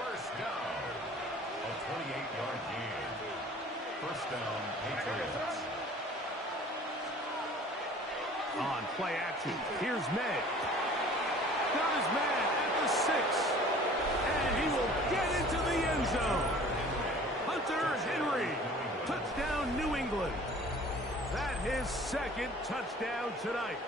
1st down. A 28-yard gain. 1st down, Patriots. On play action, here's May. Got his man at the 6. And he will get into the end zone. Hunter Henry. Touchdown, New England. That his 2nd touchdown tonight.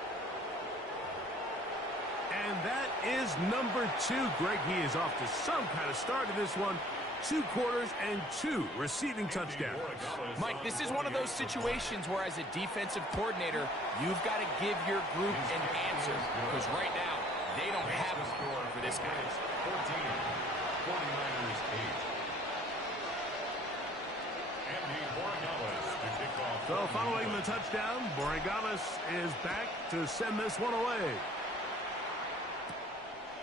And that is number 2. Greg, he is off to some kind of start in this one. 2 quarters and 2 receiving touchdowns. Mike, this is one of those situations where as a defensive coordinator, you've got to give your group an answer. Because right now, they don't have a score for this guy. 14. 49ers 8. Andy Borregales to kick off. So following the touchdown, Borregales is back to send this one away.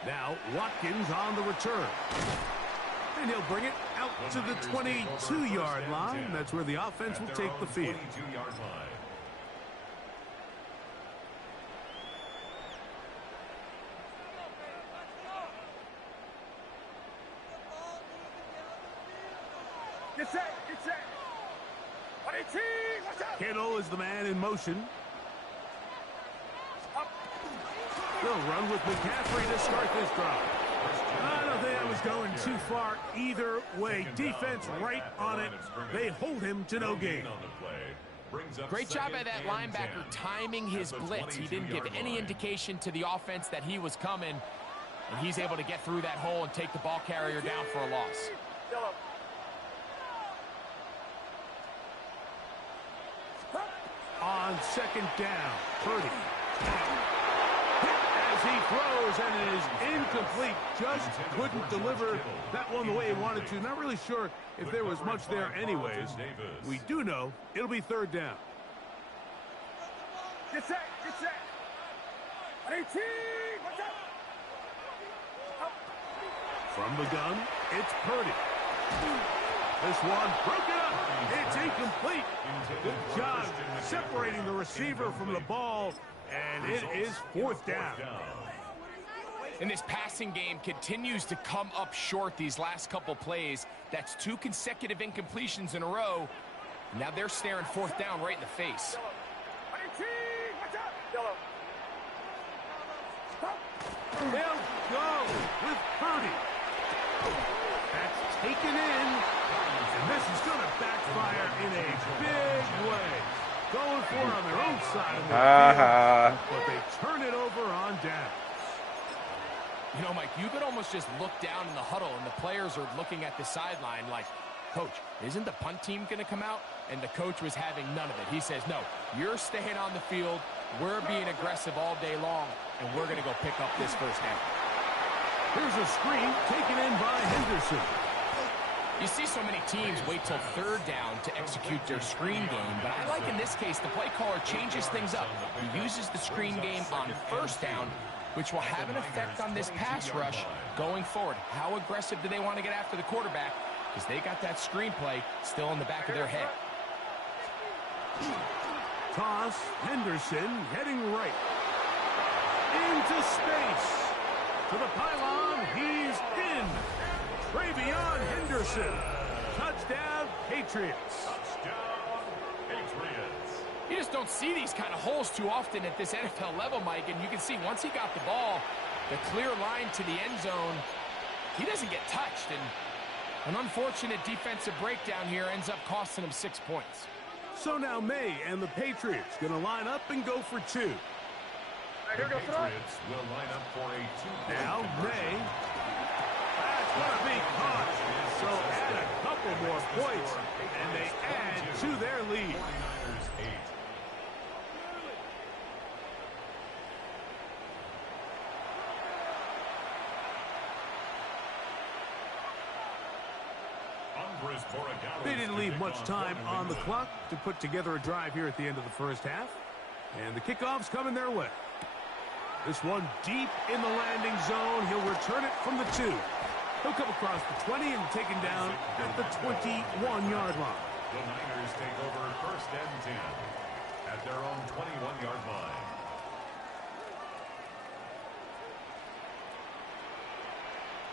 Now Watkins on the return. And he'll bring it out to the 22-yard line. That's where the offense will take the field. 22-yard line. Get set, get set. Kittle is the man in motion. They'll run with McCaffrey to start this drive. I don't think that was going too far either way. Defense right on it. They hold him to no gain. Great job by that linebacker timing his blitz. He didn't give any indication to the offense that he was coming, and he's able to get through that hole and take the ball carrier down for a loss. On 2nd down, Purdy. As he throws, and it is incomplete. Just couldn't deliver that one the way he wanted to. Not really sure if there was much there anyways. We do know it'll be 3rd down. Get set, get set. From the gun, it's Purdy. This one broken up. It's incomplete. Good job separating the receiver from the ball, and it is 4th down. And this passing game continues to come up short these last couple plays. That's 2 consecutive incompletions in a row. Now they're staring 4th down right in the face. They'll go with Purdy. That's taken in. And this is going to backfire in a big way. Going for it on their own side of the field, but they turn it over on downs. You know, Mike, you could almost just look down in the huddle, and the players are looking at the sideline like, Coach, isn't the punt team going to come out? And the coach was having none of it. He says, no, you're staying on the field. We're being aggressive all day long, and we're going to go pick up this first down. Here's a screen taken in by Henderson. You see so many teams wait till 3rd down to execute their screen game, but I like in this case the play caller changes things up. He uses the screen game on 1st down, which will have an effect on this pass rush going forward. How aggressive do they want to get after the quarterback? Because they got that screenplay still in the back of their head. Toss, Henderson heading right. Into space. To the pylon, he's in. Travion Henderson. Touchdown, Patriots. Touchdown, Patriots. You just don't see these kind of holes too often at this NFL level, Mike, and you can see once he got the ball, the clear line to the end zone, he doesn't get touched, and an unfortunate defensive breakdown here ends up costing him 6 points. So now May and the Patriots going to line up and go for 2. The Patriots will line up for a 2-point Now conversion. May. That's going to be caught. So add a couple more points, and they add to their lead. 49ers 8. They didn't leave much time on the clock to put together a drive here at the end of the first half. And the kickoff's coming their way. This one deep in the landing zone. He'll return it from the 2. He'll come across the 20 and taken down at the 21-yard line. The Niners take over 1st and 10 at their own 21-yard line.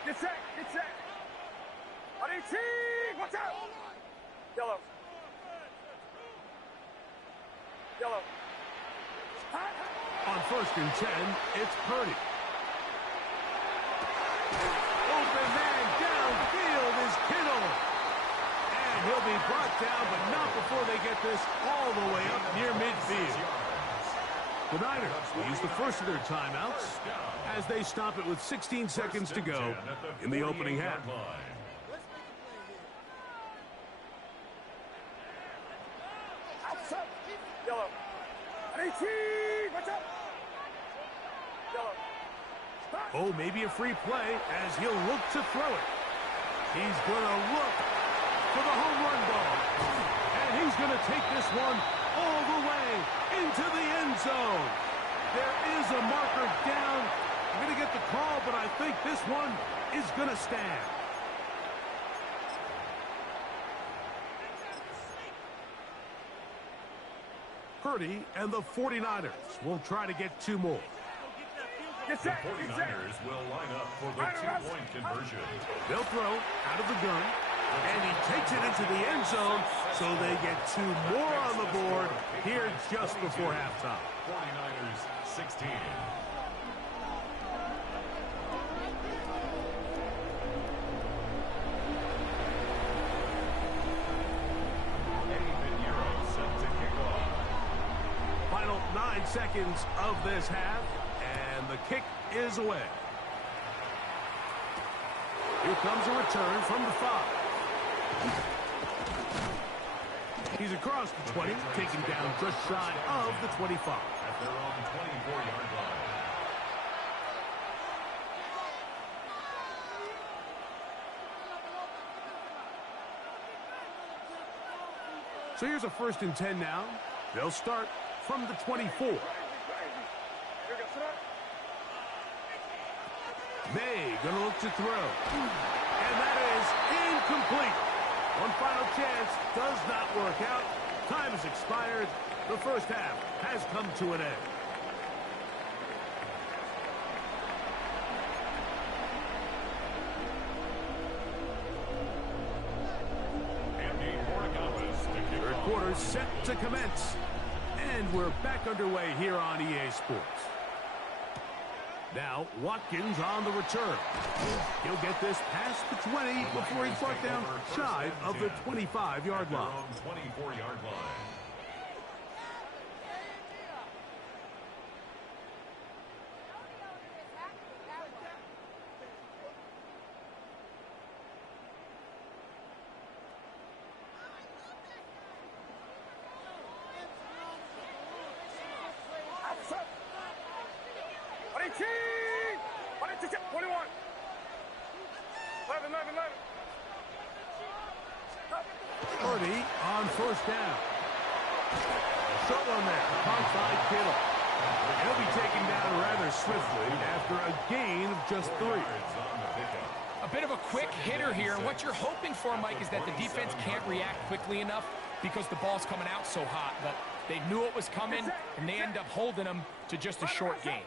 Get set, get set. Watch out! Yellow. Yellow. On 1st and 10, it's Purdy. Open man downfield is Kittle. And he'll be brought down, but not before they get this all the way up near midfield. The Niners will use the first of their timeouts as they stop it with 16 seconds to go in the opening half. Yellow. Watch out! Yellow. Oh, maybe a free play as he'll look to throw it. He's going to look for the home run ball. And he's going to take this one all the way into the end zone. There is a marker down. I'm going to get the call, but I think this one is going to stand. Purdy and the 49ers will try to get 2 more. The 49ers will line up for the 2-point conversion. They'll throw out of the gun, and he takes it into the end zone, so they get 2 more on the board here just before halftime. 49ers 16. Final 9 seconds of this half, and the kick is away. Here comes a return from the 5. He's across the 20, taken down just shy of the 25. At their own 24-yard line. So here's a 1st and 10 now. They'll start from the 24. May gonna look to throw. And that is incomplete. One final chance does not work out. Time has expired. The first half has come to an end. quarter set to commence. And we're back underway here on EA Sports. Now, Watkins on the return. He'll get this past the 20 before he's brought down shy of the 25-yard line. 24-yard line. Purdy on first down. Short one there. Onside Kittle. He'll be taken down rather swiftly after a gain of just 3. A bit of a quick hitter here. And what you're hoping for, Mike, is that the defense can't react quickly enough because the ball's coming out so hot. But they knew it was coming, and they end up holding them to just a short gain.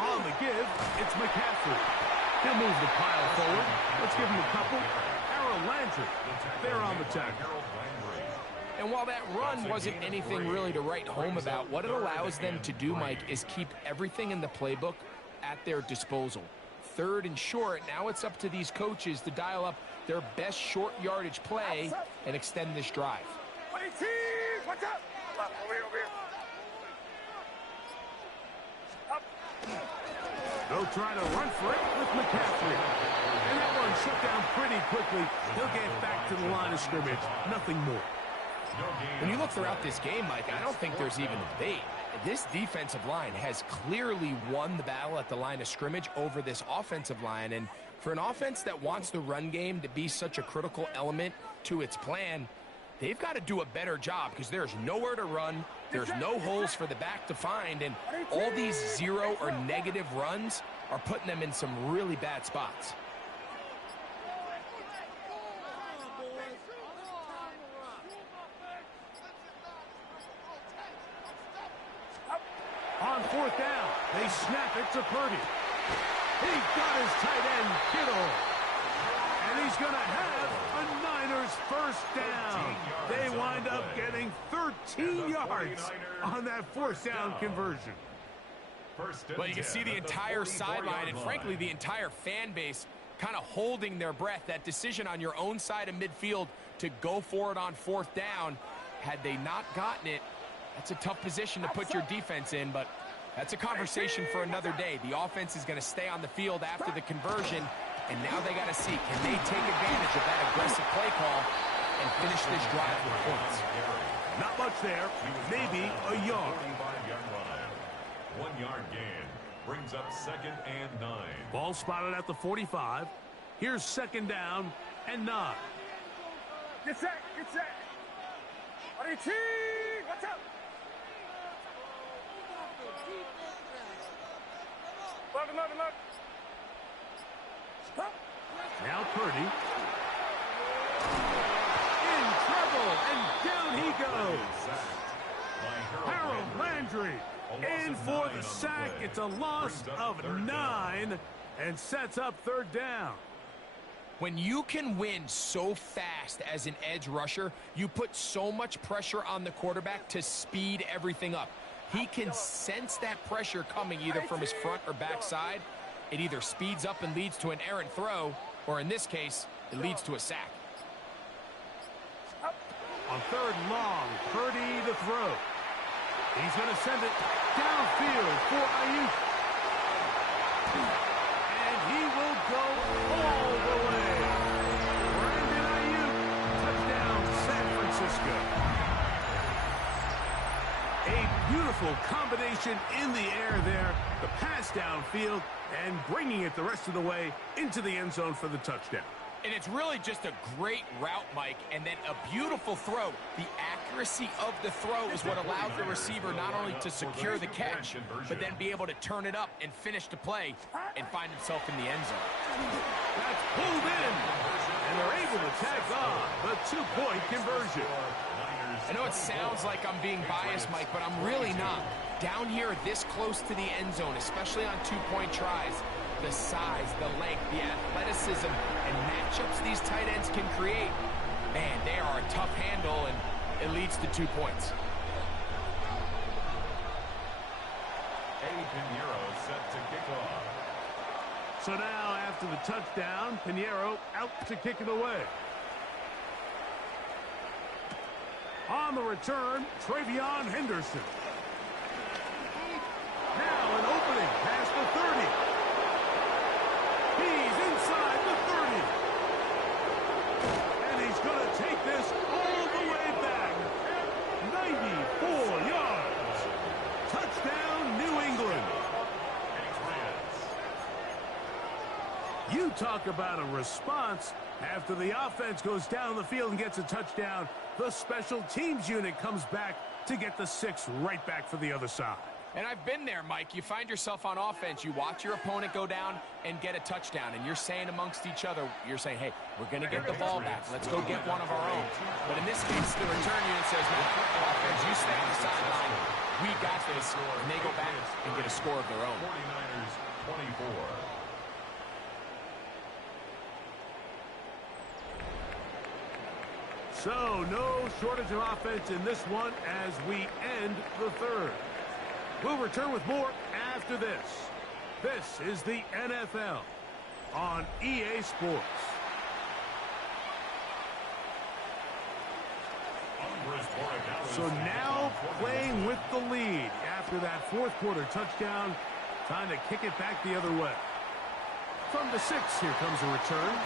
On the give, it's McCaffrey. He'll move the pile forward. Let's give him a couple. Harold Landry there on the tackle. And while that run wasn't anything really to write home about, what it allows them to do, Mike, is keep everything in the playbook at their disposal. Third and short, now it's up to these coaches to dial up their best short yardage play and extend this drive. Watch out! Over here. They'll try to run for it with McCaffrey. And that one shut down pretty quickly. He'll get back to the line of scrimmage. Nothing more. When you look throughout this game, Mike, I don't think there's even a debate. This defensive line has clearly won the battle at the line of scrimmage over this offensive line. And for an offense that wants the run game to be such a critical element to its plan, they've got to do a better job because there's nowhere to run. There's no holes for the back to find. And all these zero or negative runs are putting them in some really bad spots. On fourth down, they snap it to Purdy. He got his tight end, Kittle. And he's going to have a Niners first down. They wind up getting 13 yards on that fourth down conversion. Well, you can see the entire sideline and, frankly, the entire fan base kind of holding their breath. That decision on your own side of midfield to go for it on fourth down, had they not gotten it, that's a tough position to put your defense in, but that's a conversation for another day. The offense is going to stay on the field after the conversion, and now they got to see, can they take advantage of that aggressive play call and finish this drive with points? Not much there, maybe a yard. 1 yard gain brings up 2nd and 9. Ball spotted at the 45. Here's 2nd down and 9. Get set. Watch out! Love. Now Purdy. In trouble, and down he goes. Harold Landry in for the sack. It's a loss of 9 and sets up 3rd down. When you can win so fast as an edge rusher, you put so much pressure on the quarterback to speed everything up. He can sense that pressure coming either from his front or back side. It either speeds up and leads to an errant throw, or in this case, it leads to a sack. On 3rd and long, Purdy the throw. He's going to send it downfield for Ayuk. And he will go all the way. Brandon Ayuk, touchdown San Francisco. A beautiful combination in the air there. The pass downfield and bringing it the rest of the way into the end zone for the touchdown. And it's really just a great route, Mike, and then a beautiful throw. The accuracy of the throw is what allowed the receiver not only to secure the catch, but then be able to turn it up and finish the play and find himself in the end zone. That's pulled in, and they're able to tack on the 2-point conversion. I know it sounds like I'm being biased, Mike, but I'm really not. Down here, this close to the end zone, especially on two-point tries, the size, the length, the athleticism, and matchups these tight ends can create, man, they are a tough handle, and it leads to 2 points. Pinheiro set to kick off. So now, after the touchdown, Pinheiro out to kick it away. On the return, Travion Henderson. Now an opening past the 30. He's inside the 30. And he's going to take this all the way back. 94 yards. Touchdown, New England. You talk about a response. After the offense goes down the field and gets a touchdown, the special teams unit comes back to get the 6 right back for the other side. And I've been there, Mike. You find yourself on offense. You watch your opponent go down and get a touchdown. And you're saying amongst each other, you're saying, hey, we're going to get the ball back. Let's go get one of our own. But in this case, the return unit says, no, offense, you stay on the sideline. We got this. And they go back and get a score of their own. 49ers 24. So, no shortage of offense in this one as we end the third. We'll return with more after this. This is the NFL on EA Sports. So now playing with the lead after that fourth quarter touchdown. Time to kick it back the other way. From the 6, here comes a return.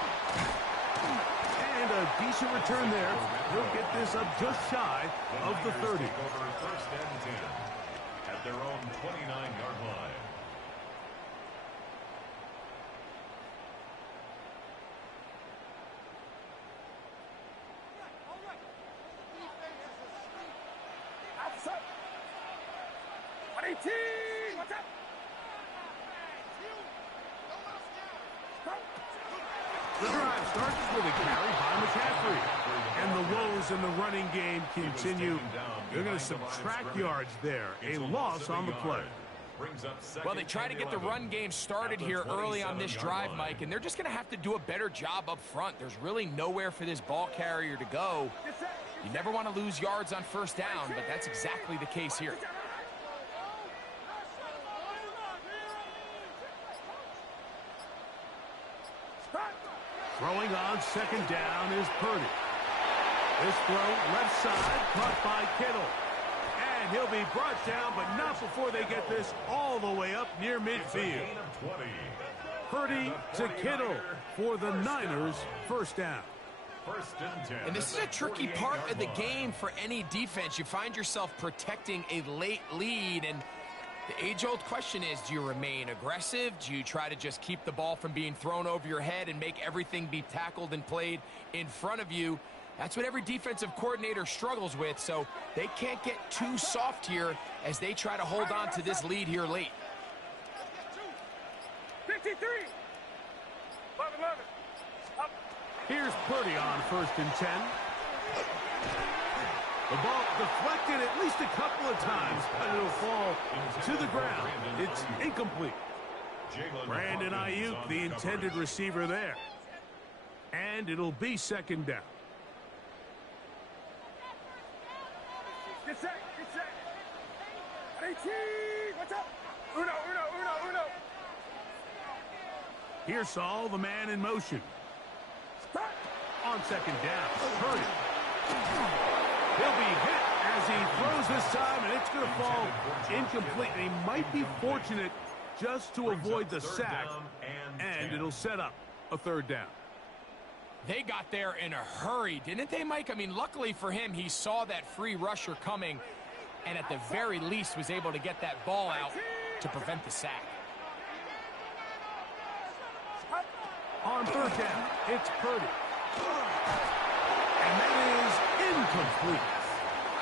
And a decent return there. He'll get this up just shy of the 30. First and 10 at their own 29-yard line. Outside. 118. What's up? The drive starts with a carry by McCaffrey. And the woes in the running game continue. They're going to subtract yards there. A loss on the play. Well, they try to get the run game started here early on this drive, Mike, and they're just going to have to do a better job up front. There's really nowhere for this ball carrier to go. You never want to lose yards on first down, but that's exactly the case here. Throwing on second down is Purdy. This throw left side caught by Kittle. And he'll be brought down, but not before they get this all the way up near midfield. Purdy to Kittle for the Niners first down. And this is a tricky part of the game for any defense. You find yourself protecting a late lead, and the age-old question is, do you remain aggressive? Do you try to just keep the ball from being thrown over your head and make everything be tackled and played in front of you? That's what every defensive coordinator struggles with, so they can't get too soft here as they try to hold on to this lead here late. 53. 11. Up. Here's Purdy on first and 10. The ball deflected at least a couple of times, but it'll fall to the ground. It's incomplete. Brandon Ayuk, the intended receiver there. And it'll be second down. Get set. 18. What's up? Uno. Here's Saul, the man in motion. On second down, Purdy. He'll be hit as he throws this time, and it's going to fall incomplete. And he might be fortunate just to avoid the sack, and it'll set up a third down. They got there in a hurry, didn't they, Mike? I mean, luckily for him, he saw that free rusher coming, and at the very least was able to get that ball out to prevent the sack. On third down, it's Purdy. And that is incomplete.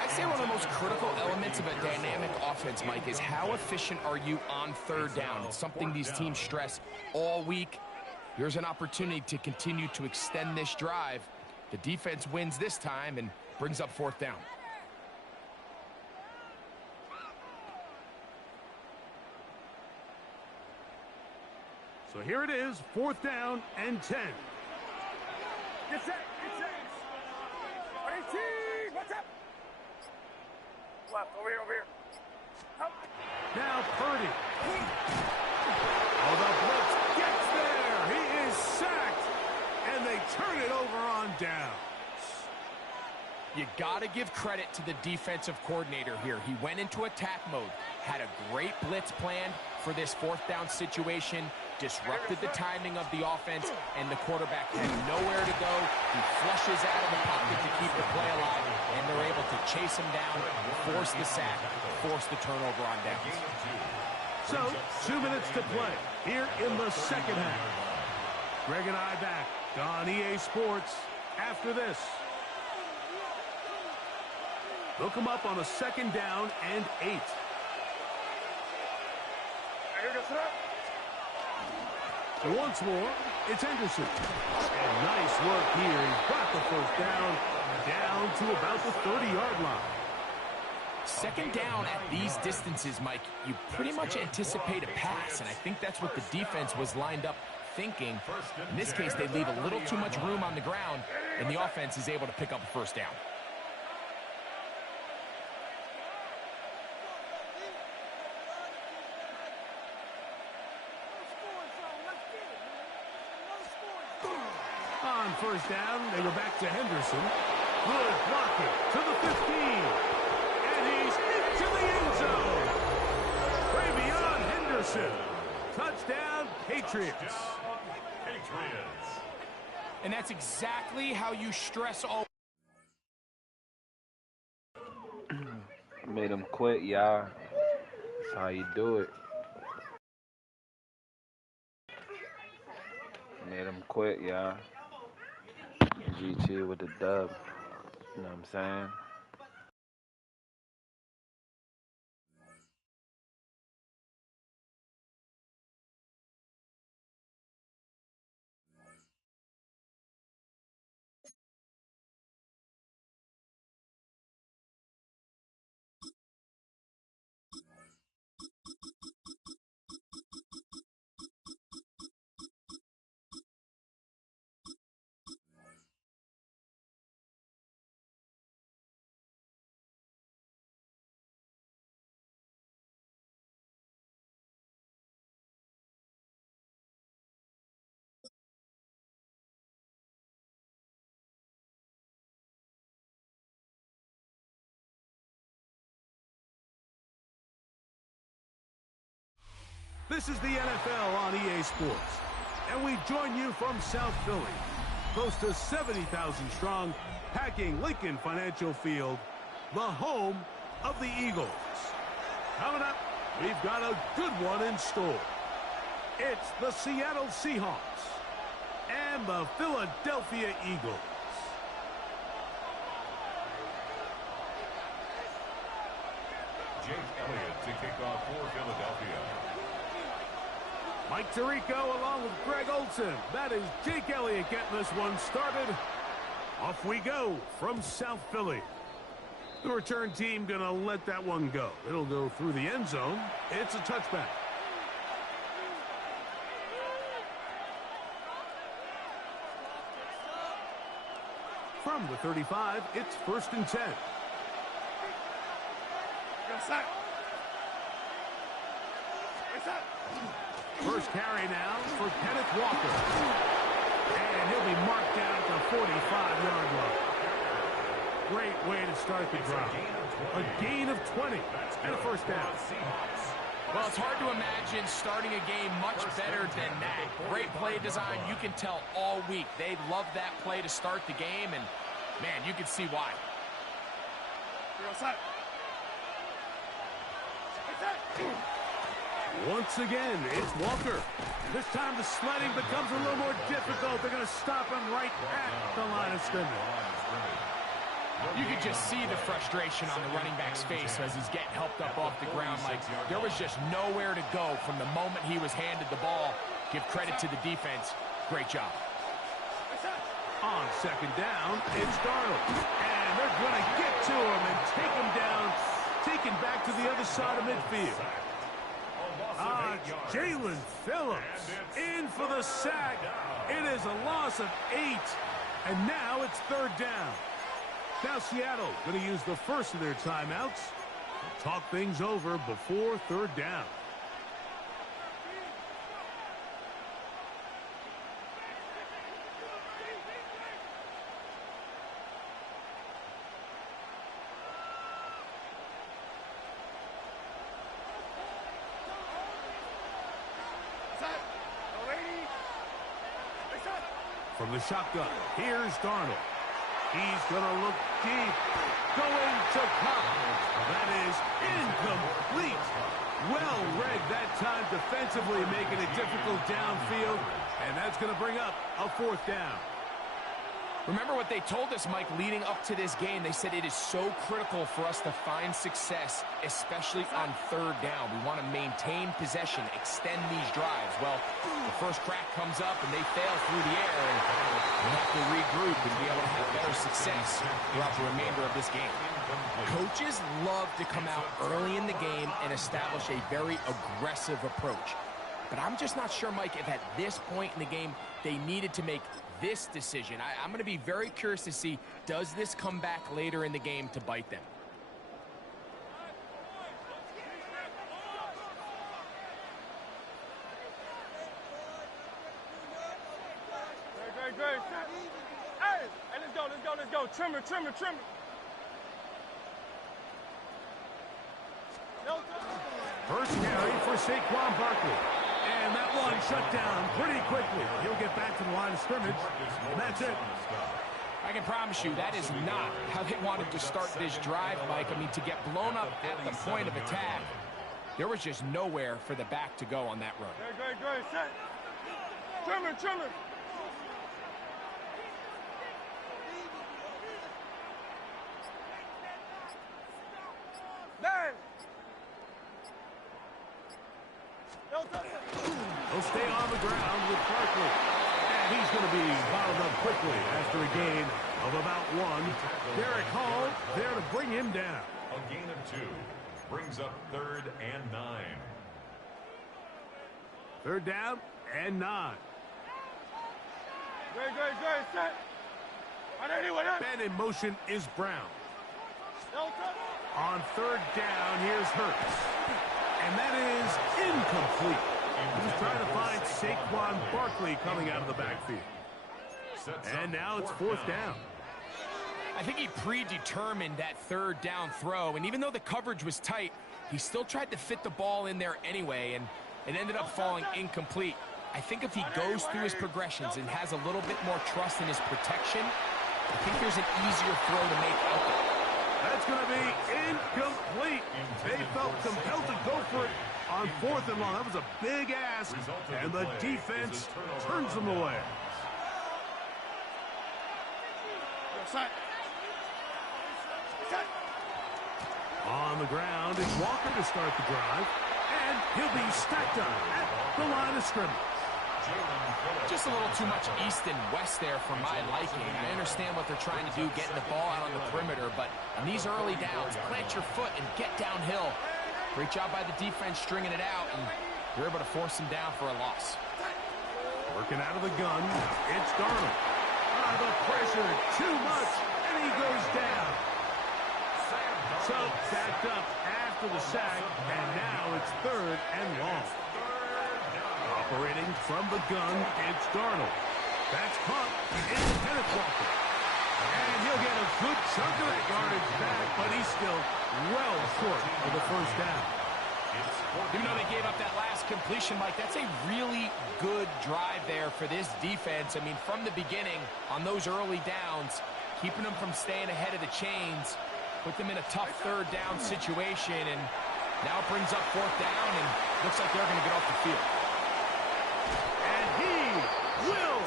I'd say one of the most critical elements of a dynamic offense, Mike, is how efficient are you on third down? It's something these teams stress all week. Here's an opportunity to continue to extend this drive. The defense wins this time and brings up fourth down. So here it is, 4th down and 10. Get set. Get set. 18. What's up? Left. Over here. Over here. Up. Now Purdy. Oh, the blitz gets there. He is sacked. And they turn it over on down. You got to give credit to the defensive coordinator here. He went into attack mode, had a great blitz plan for this 4th down situation, disrupted the timing of the offense, and the quarterback had nowhere to go. He flushes out of the pocket to keep the play alive, and they're able to chase him down, force the sack, force the turnover on downs. So, 2 minutes to play here in the second half. Greg and I back on EA Sports after this. They'll come up on a 2nd down and 8. Here goes up. Once more, it's Henderson. And nice work here. He's got the 1st down to about the 30-yard line. 2nd down at these distances, Mike, you pretty much anticipate a pass, and I think that's what the defense was lined up thinking. In this case, they leave a little too much room on the ground, and the offense is able to pick up a 1st down. On 1st down, they go back to Henderson. Good blocking to the 15. And he's into the end zone. Way beyond Henderson. Touchdown, Patriots. And that's exactly how you stress all. Made him quit, y'all. That's how you do it. Made him quit, y'all. G2 with the dub. You know what I'm saying? This is the NFL on EA Sports, and we join you from South Philly, close to 70,000 strong, packing Lincoln Financial Field, the home of the Eagles. Coming up, we've got a good one in store. It's the Seattle Seahawks and the Philadelphia Eagles. Jake Elliott to kick off for Philadelphia. Mike Tirico along with Greg Olson. That is Jake Elliott getting this one started. Off we go from South Philly. The return team going to let that one go. It'll go through the end zone. It's a touchback. From the 35, it's 1st and 10. First carry now for Kenneth Walker. And he'll be marked down at the 45-yard line. Great way to start the drive. A gain of 20 and a 1st down. Well, it's hard to imagine starting a game much better than that. Great play design. You can tell all week they love that play to start the game, and, man, you can see why. Once again, it's Walker. This time the sledding becomes a little more difficult. They're going to stop him right at the line of scrimmage. You could just see the frustration on the running back's face as he's getting helped up off the ground. Like, there was just nowhere to go from the moment he was handed the ball. Give credit to the defense. Great job. On 2nd down, it's Darnold. And they're going to get to him and take him down, take him back to the other side of midfield. Jalen Phillips in for the sack. It is a loss of 8. And now it's 3rd down. Now Seattle going to use the first of their timeouts to talk things over before 3rd down. From the shotgun, here's Darnold. He's going to look deep. Going to Cobb. That is incomplete. Well read that time defensively, making it difficult downfield. And that's going to bring up a 4th down. Remember what they told us, Mike, leading up to this game. They said it is so critical for us to find success, especially on 3rd down. We want to maintain possession, extend these drives. Well, the first crack comes up, and they fail through the air, and we have to regroup and be able to have better success throughout the remainder of this game. Coaches love to come out early in the game and establish a very aggressive approach. But I'm just not sure, Mike, if at this point in the game they needed to make this decision. I'm going to be very curious to see, does this come back later in the game to bite them? Great. Hey, let's go. Trimmer. First carry for Saquon Barkley. And that one shut down pretty quickly. He'll get back to the line of scrimmage. And that's it. I can promise you that is not how they wanted to start this drive, Mike. I mean, to get blown up at the point of attack, there was just nowhere for the back to go on that run. Great. Set. Trimmer. He'll stay on the ground with Barkley. And he's going to be bottled up quickly after a gain of about 1. Derek Hall there to bring him down. A gain of 2 brings up 3rd and 9. 3rd down and 9. Great. Set. Man in motion is Brown. On 3rd down, here's Hurts. And that is incomplete. He was trying to find Saquon Barkley coming out of the backfield. And now it's 4th down. I think he predetermined that 3rd down throw, and even though the coverage was tight, he still tried to fit the ball in there anyway, and it ended up falling incomplete. I think if he goes through his progressions and has a little bit more trust in his protection, I think there's an easier throw to make out there. That's going to be incomplete. They felt compelled to go for it on 4th and long. That was a big ask, and the defense turns them away. On the ground, it's Walker to start the drive, and he'll be stacked up at the line of scrimmage. Just a little too much east and west there for my liking. I understand what they're trying to do, getting the ball out on the perimeter, but in these early downs, plant your foot and get downhill. Great job by the defense stringing it out, and you're able to force him down for a loss. Working out of the gun, it's Darnold. The pressure, too much, and he goes down. So, backed up after the sack, and now it's 3rd and long. Operating from the gun, it's Darnold. That's caught in Kenneth Walker. And he'll get a good chunk of that yardage back, but he's still well short of the 1st down. Even though they gave up that last completion, Mike, that's a really good drive there for this defense. I mean, from the beginning, on those early downs, keeping them from staying ahead of the chains, put them in a tough 3rd down situation, and now it brings up 4th down, and looks like they're going to get off the field. And he will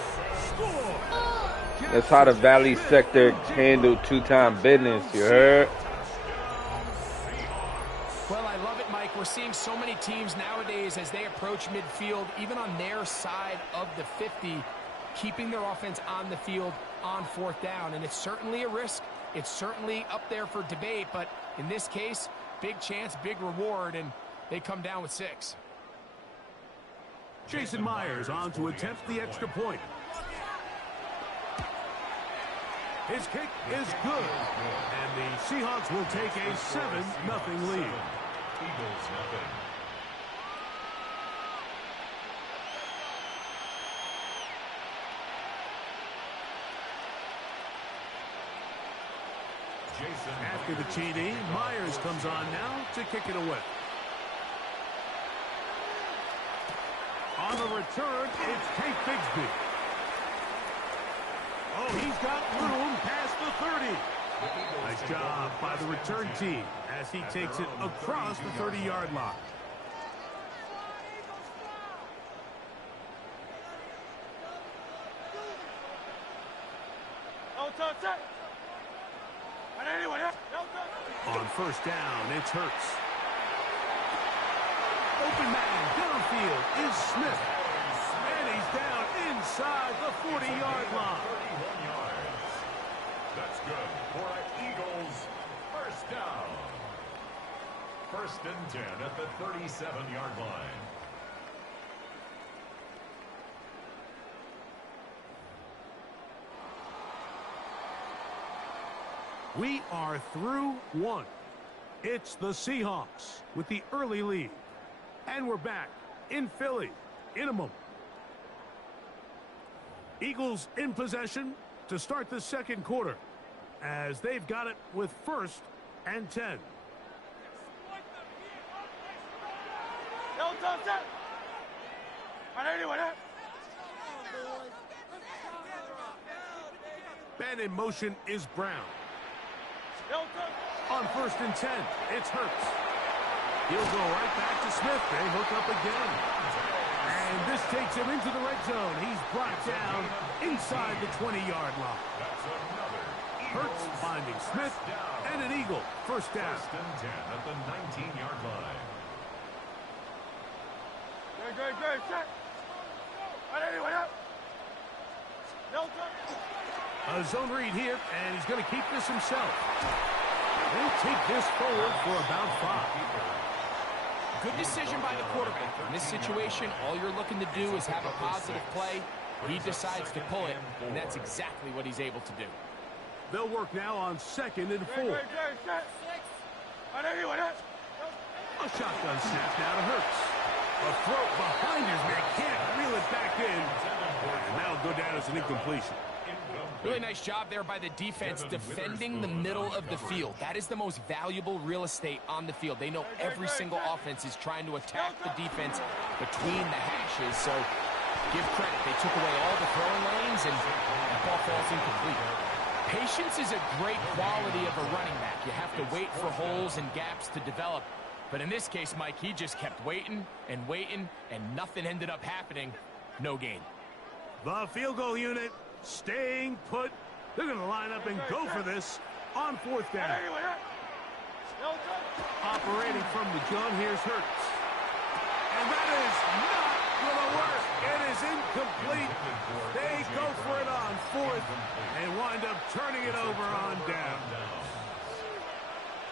score. That's how the Valley sector handled two-time business, you heard? Well, I love it, Mike. We're seeing so many teams nowadays as they approach midfield, even on their side of the 50, keeping their offense on the field on 4th down. And it's certainly a risk. It's certainly up there for debate. But in this case, big chance, big reward, and they come down with 6. Jason Myers on to attempt the extra point. His kick is good. And the Seahawks will take a 7-0 lead. Eagles nothing. After the TD, Myers comes on now to kick it away. On the return, it's Tate Bigsby. Oh, he's got room past the 30. Nice job by the return team as he takes it across the 30-yard line. On first down, it's Hurts. Open man downfield is Smith. And he's down inside the 40-yard line. 31 yards. That's good for an Eagles first down. 1st and 10 at the 37-yard line. We are through one. It's the Seahawks with the early lead. And we're back in Philly in a moment. Eagles in possession to start the second quarter as they've got it with 1st and 10. Man in motion is Brown. On 1st and 10, it's Hurts. He'll go right back to Smith. They hook up again. And this takes him into the red zone. He's brought down inside the 20-yard line. Hurts finding Smith and an Eagle. First down. 1st and 10 at the 19-yard line. A zone read here, and he's going to keep this himself. They'll take this forward for about 5. Good decision by the quarterback. In this situation, all you're looking to do is have a positive play. He decides to pull it, and that's exactly what he's able to do. They'll work now on 2nd and 4. A shotgun snap now to Hurts. A throw behind his man, can't reel it back in. And that'll go down as an incompletion. Really nice job there by the defense defending the middle of the field. That is the most valuable real estate on the field. They know every single offense is trying to attack the defense between the hashes. So give credit. They took away all the throwing lanes, and that ball falls incomplete. Patience is a great quality of a running back. You have to wait for holes and gaps to develop. But in this case, Mike, he just kept waiting, and nothing ended up happening. No gain. The field goal unit staying put. They're going to line up and go for this on 4th down. Operating from the gun, here's Hurts. And that is not going to work. It is incomplete. They go for it on 4th and wind up turning it over on down.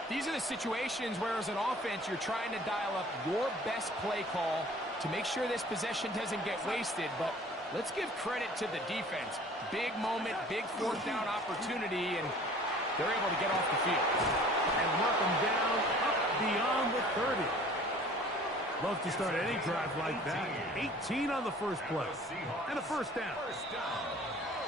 These are the situations where, as an offense, you're trying to dial up your best play call to make sure this possession doesn't get wasted. But let's give credit to the defense. Big moment, big 4th down opportunity, and they're able to get off the field. And work them down up beyond the 30. Love to start any drive like that. 18 on the first play. And a 1st down.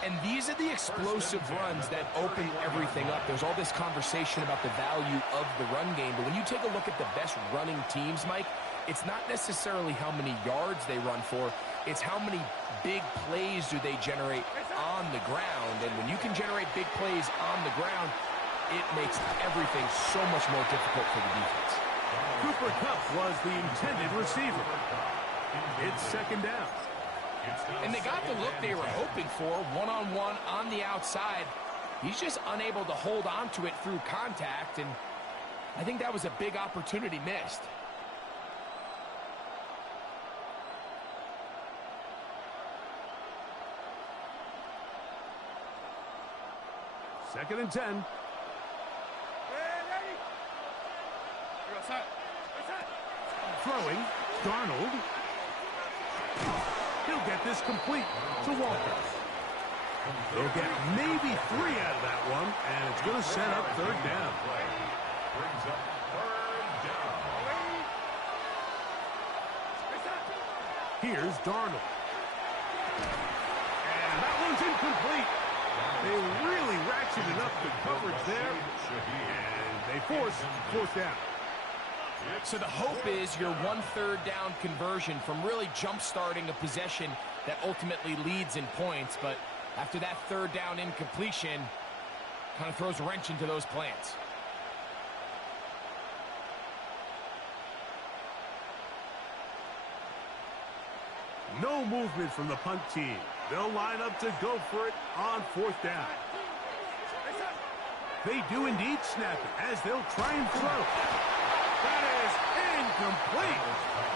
And these are the explosive runs that open everything up. There's all this conversation about the value of the run game, but when you take a look at the best running teams, Mike, it's not necessarily how many yards they run for, it's how many big plays do they generate on the ground. And when you can generate big plays on the ground, it makes everything so much more difficult for the defense. Cooper Kupp was the intended receiver. It's 2nd down. And they got the look they were hoping for, one-on-one on the outside. He's just unable to hold on to it through contact, and I think that was a big opportunity missed. Second and 10. Throwing, Darnold. He'll get this complete to Walker. They'll get maybe 3 out of that one, and it's going to set up third down. Brings up third down. Here's Darnold. And that one's incomplete. They really ratcheted up the coverage there, and they force fourth down. So the hope is your 1/3 down conversion from really jump-starting a possession that ultimately leads in points. But after that third down incompletion, kind of throws a wrench into those plans. No movement from the punt team. They'll line up to go for it on fourth down. They do indeed snap it as they'll try and throw. That is incomplete.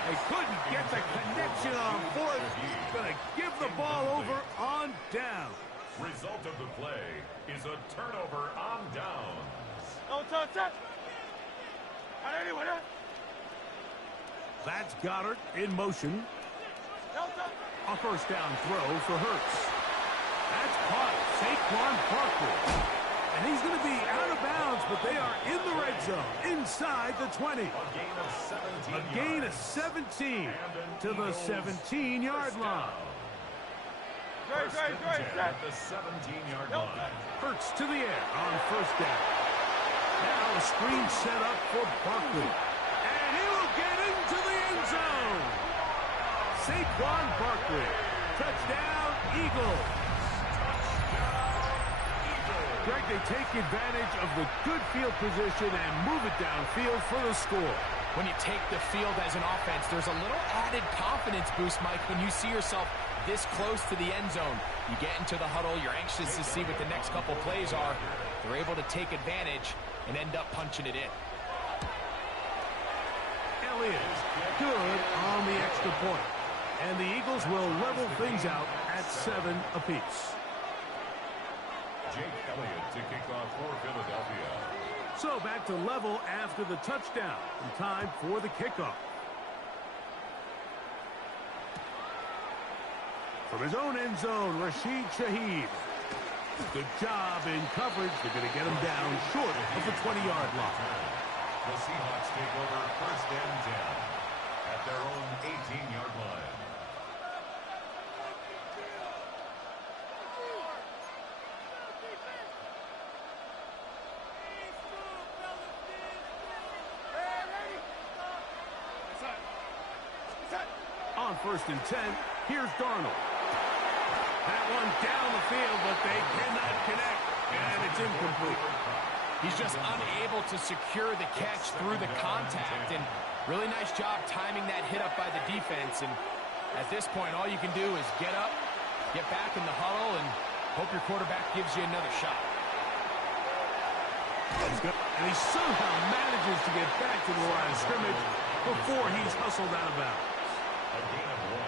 They couldn't get the connection on fourth. Going to give the ball over on down. Result of the play is a turnover on downs. That's Goddard in motion. A first down throw for Hurts. That's caught. Saquon Barkley. And he's going to be out of bounds, but they are in the red zone, inside the 20. A gain of 17 to the 17-yard line. First and 10 at the 17-yard line. Hurts to the air on first down. Now a screen set up for Barkley. And he will get into the end zone. Saquon Barkley. Touchdown, Eagles. Greg, they take advantage of the good field position and move it downfield for the score. When you take the field as an offense, there's a little added confidence boost, Mike, when you see yourself this close to the end zone. You get into the huddle, you're anxious to see what the next couple plays are. They're able to take advantage and end up punching it in. Elliott, good on the extra point. And the Eagles will level things out at 7 apiece. Jake Elliott to kick off for Philadelphia. So back to level after the touchdown. And time for the kickoff. From his own end zone, Rashid Shaheed. Good job in coverage. They're going to get him down short of the 20-yard line. The Seahawks take over first and 10 at their own 18-yard line. On first and 10, here's Darnold. That one down the field, but they cannot connect, and it's incomplete. He's just unable to secure the catch through the contact, and really nice job timing that hit up by the defense. And at this point, all you can do is get up, get back in the huddle, and hope your quarterback gives you another shot. And he somehow manages to get back to the line of scrimmage before he's hustled out of bounds.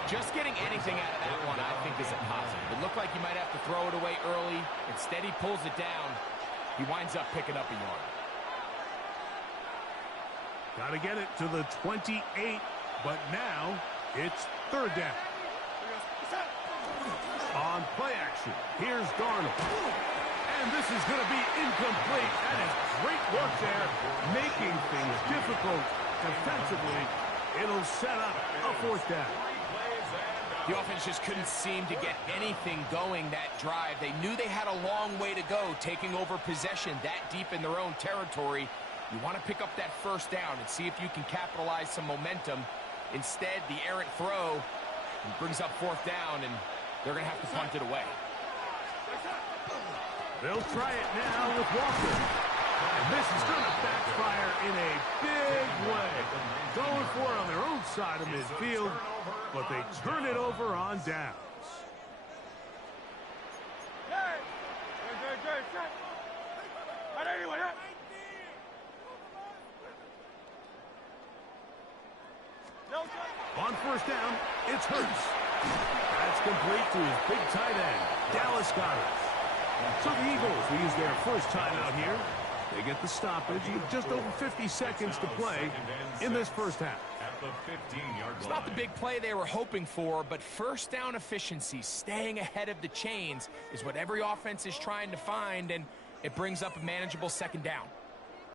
Just getting anything out of that one, I think, is a positive. It looked like he might have to throw it away early. Instead, he pulls it down. He winds up picking up a yard. Got to get it to the 28, but now it's third down. On play action, here's Darnold. And this is going to be incomplete. That is great work there, making things difficult defensively. It'll set up a fourth down. The offense just couldn't seem to get anything going that drive. They knew they had a long way to go, taking over possession that deep in their own territory. You want to pick up that first down and see if you can capitalize some momentum. Instead, the errant throw brings up fourth down, and they're going to have to punt it away. They'll try it now with Walker. And this is going to backfire in a big way. Going for it on their own side of midfield, but they turn it over on downs. On first down, it's Hurts. That's complete to his big tight end, Dallas Goddard. So the Eagles will use their first timeout here. They get the stoppage with just over 50 seconds to play in this first half. At the 15-yard line. It's not the big play they were hoping for, but first down efficiency, staying ahead of the chains, is what every offense is trying to find, and it brings up a manageable second down.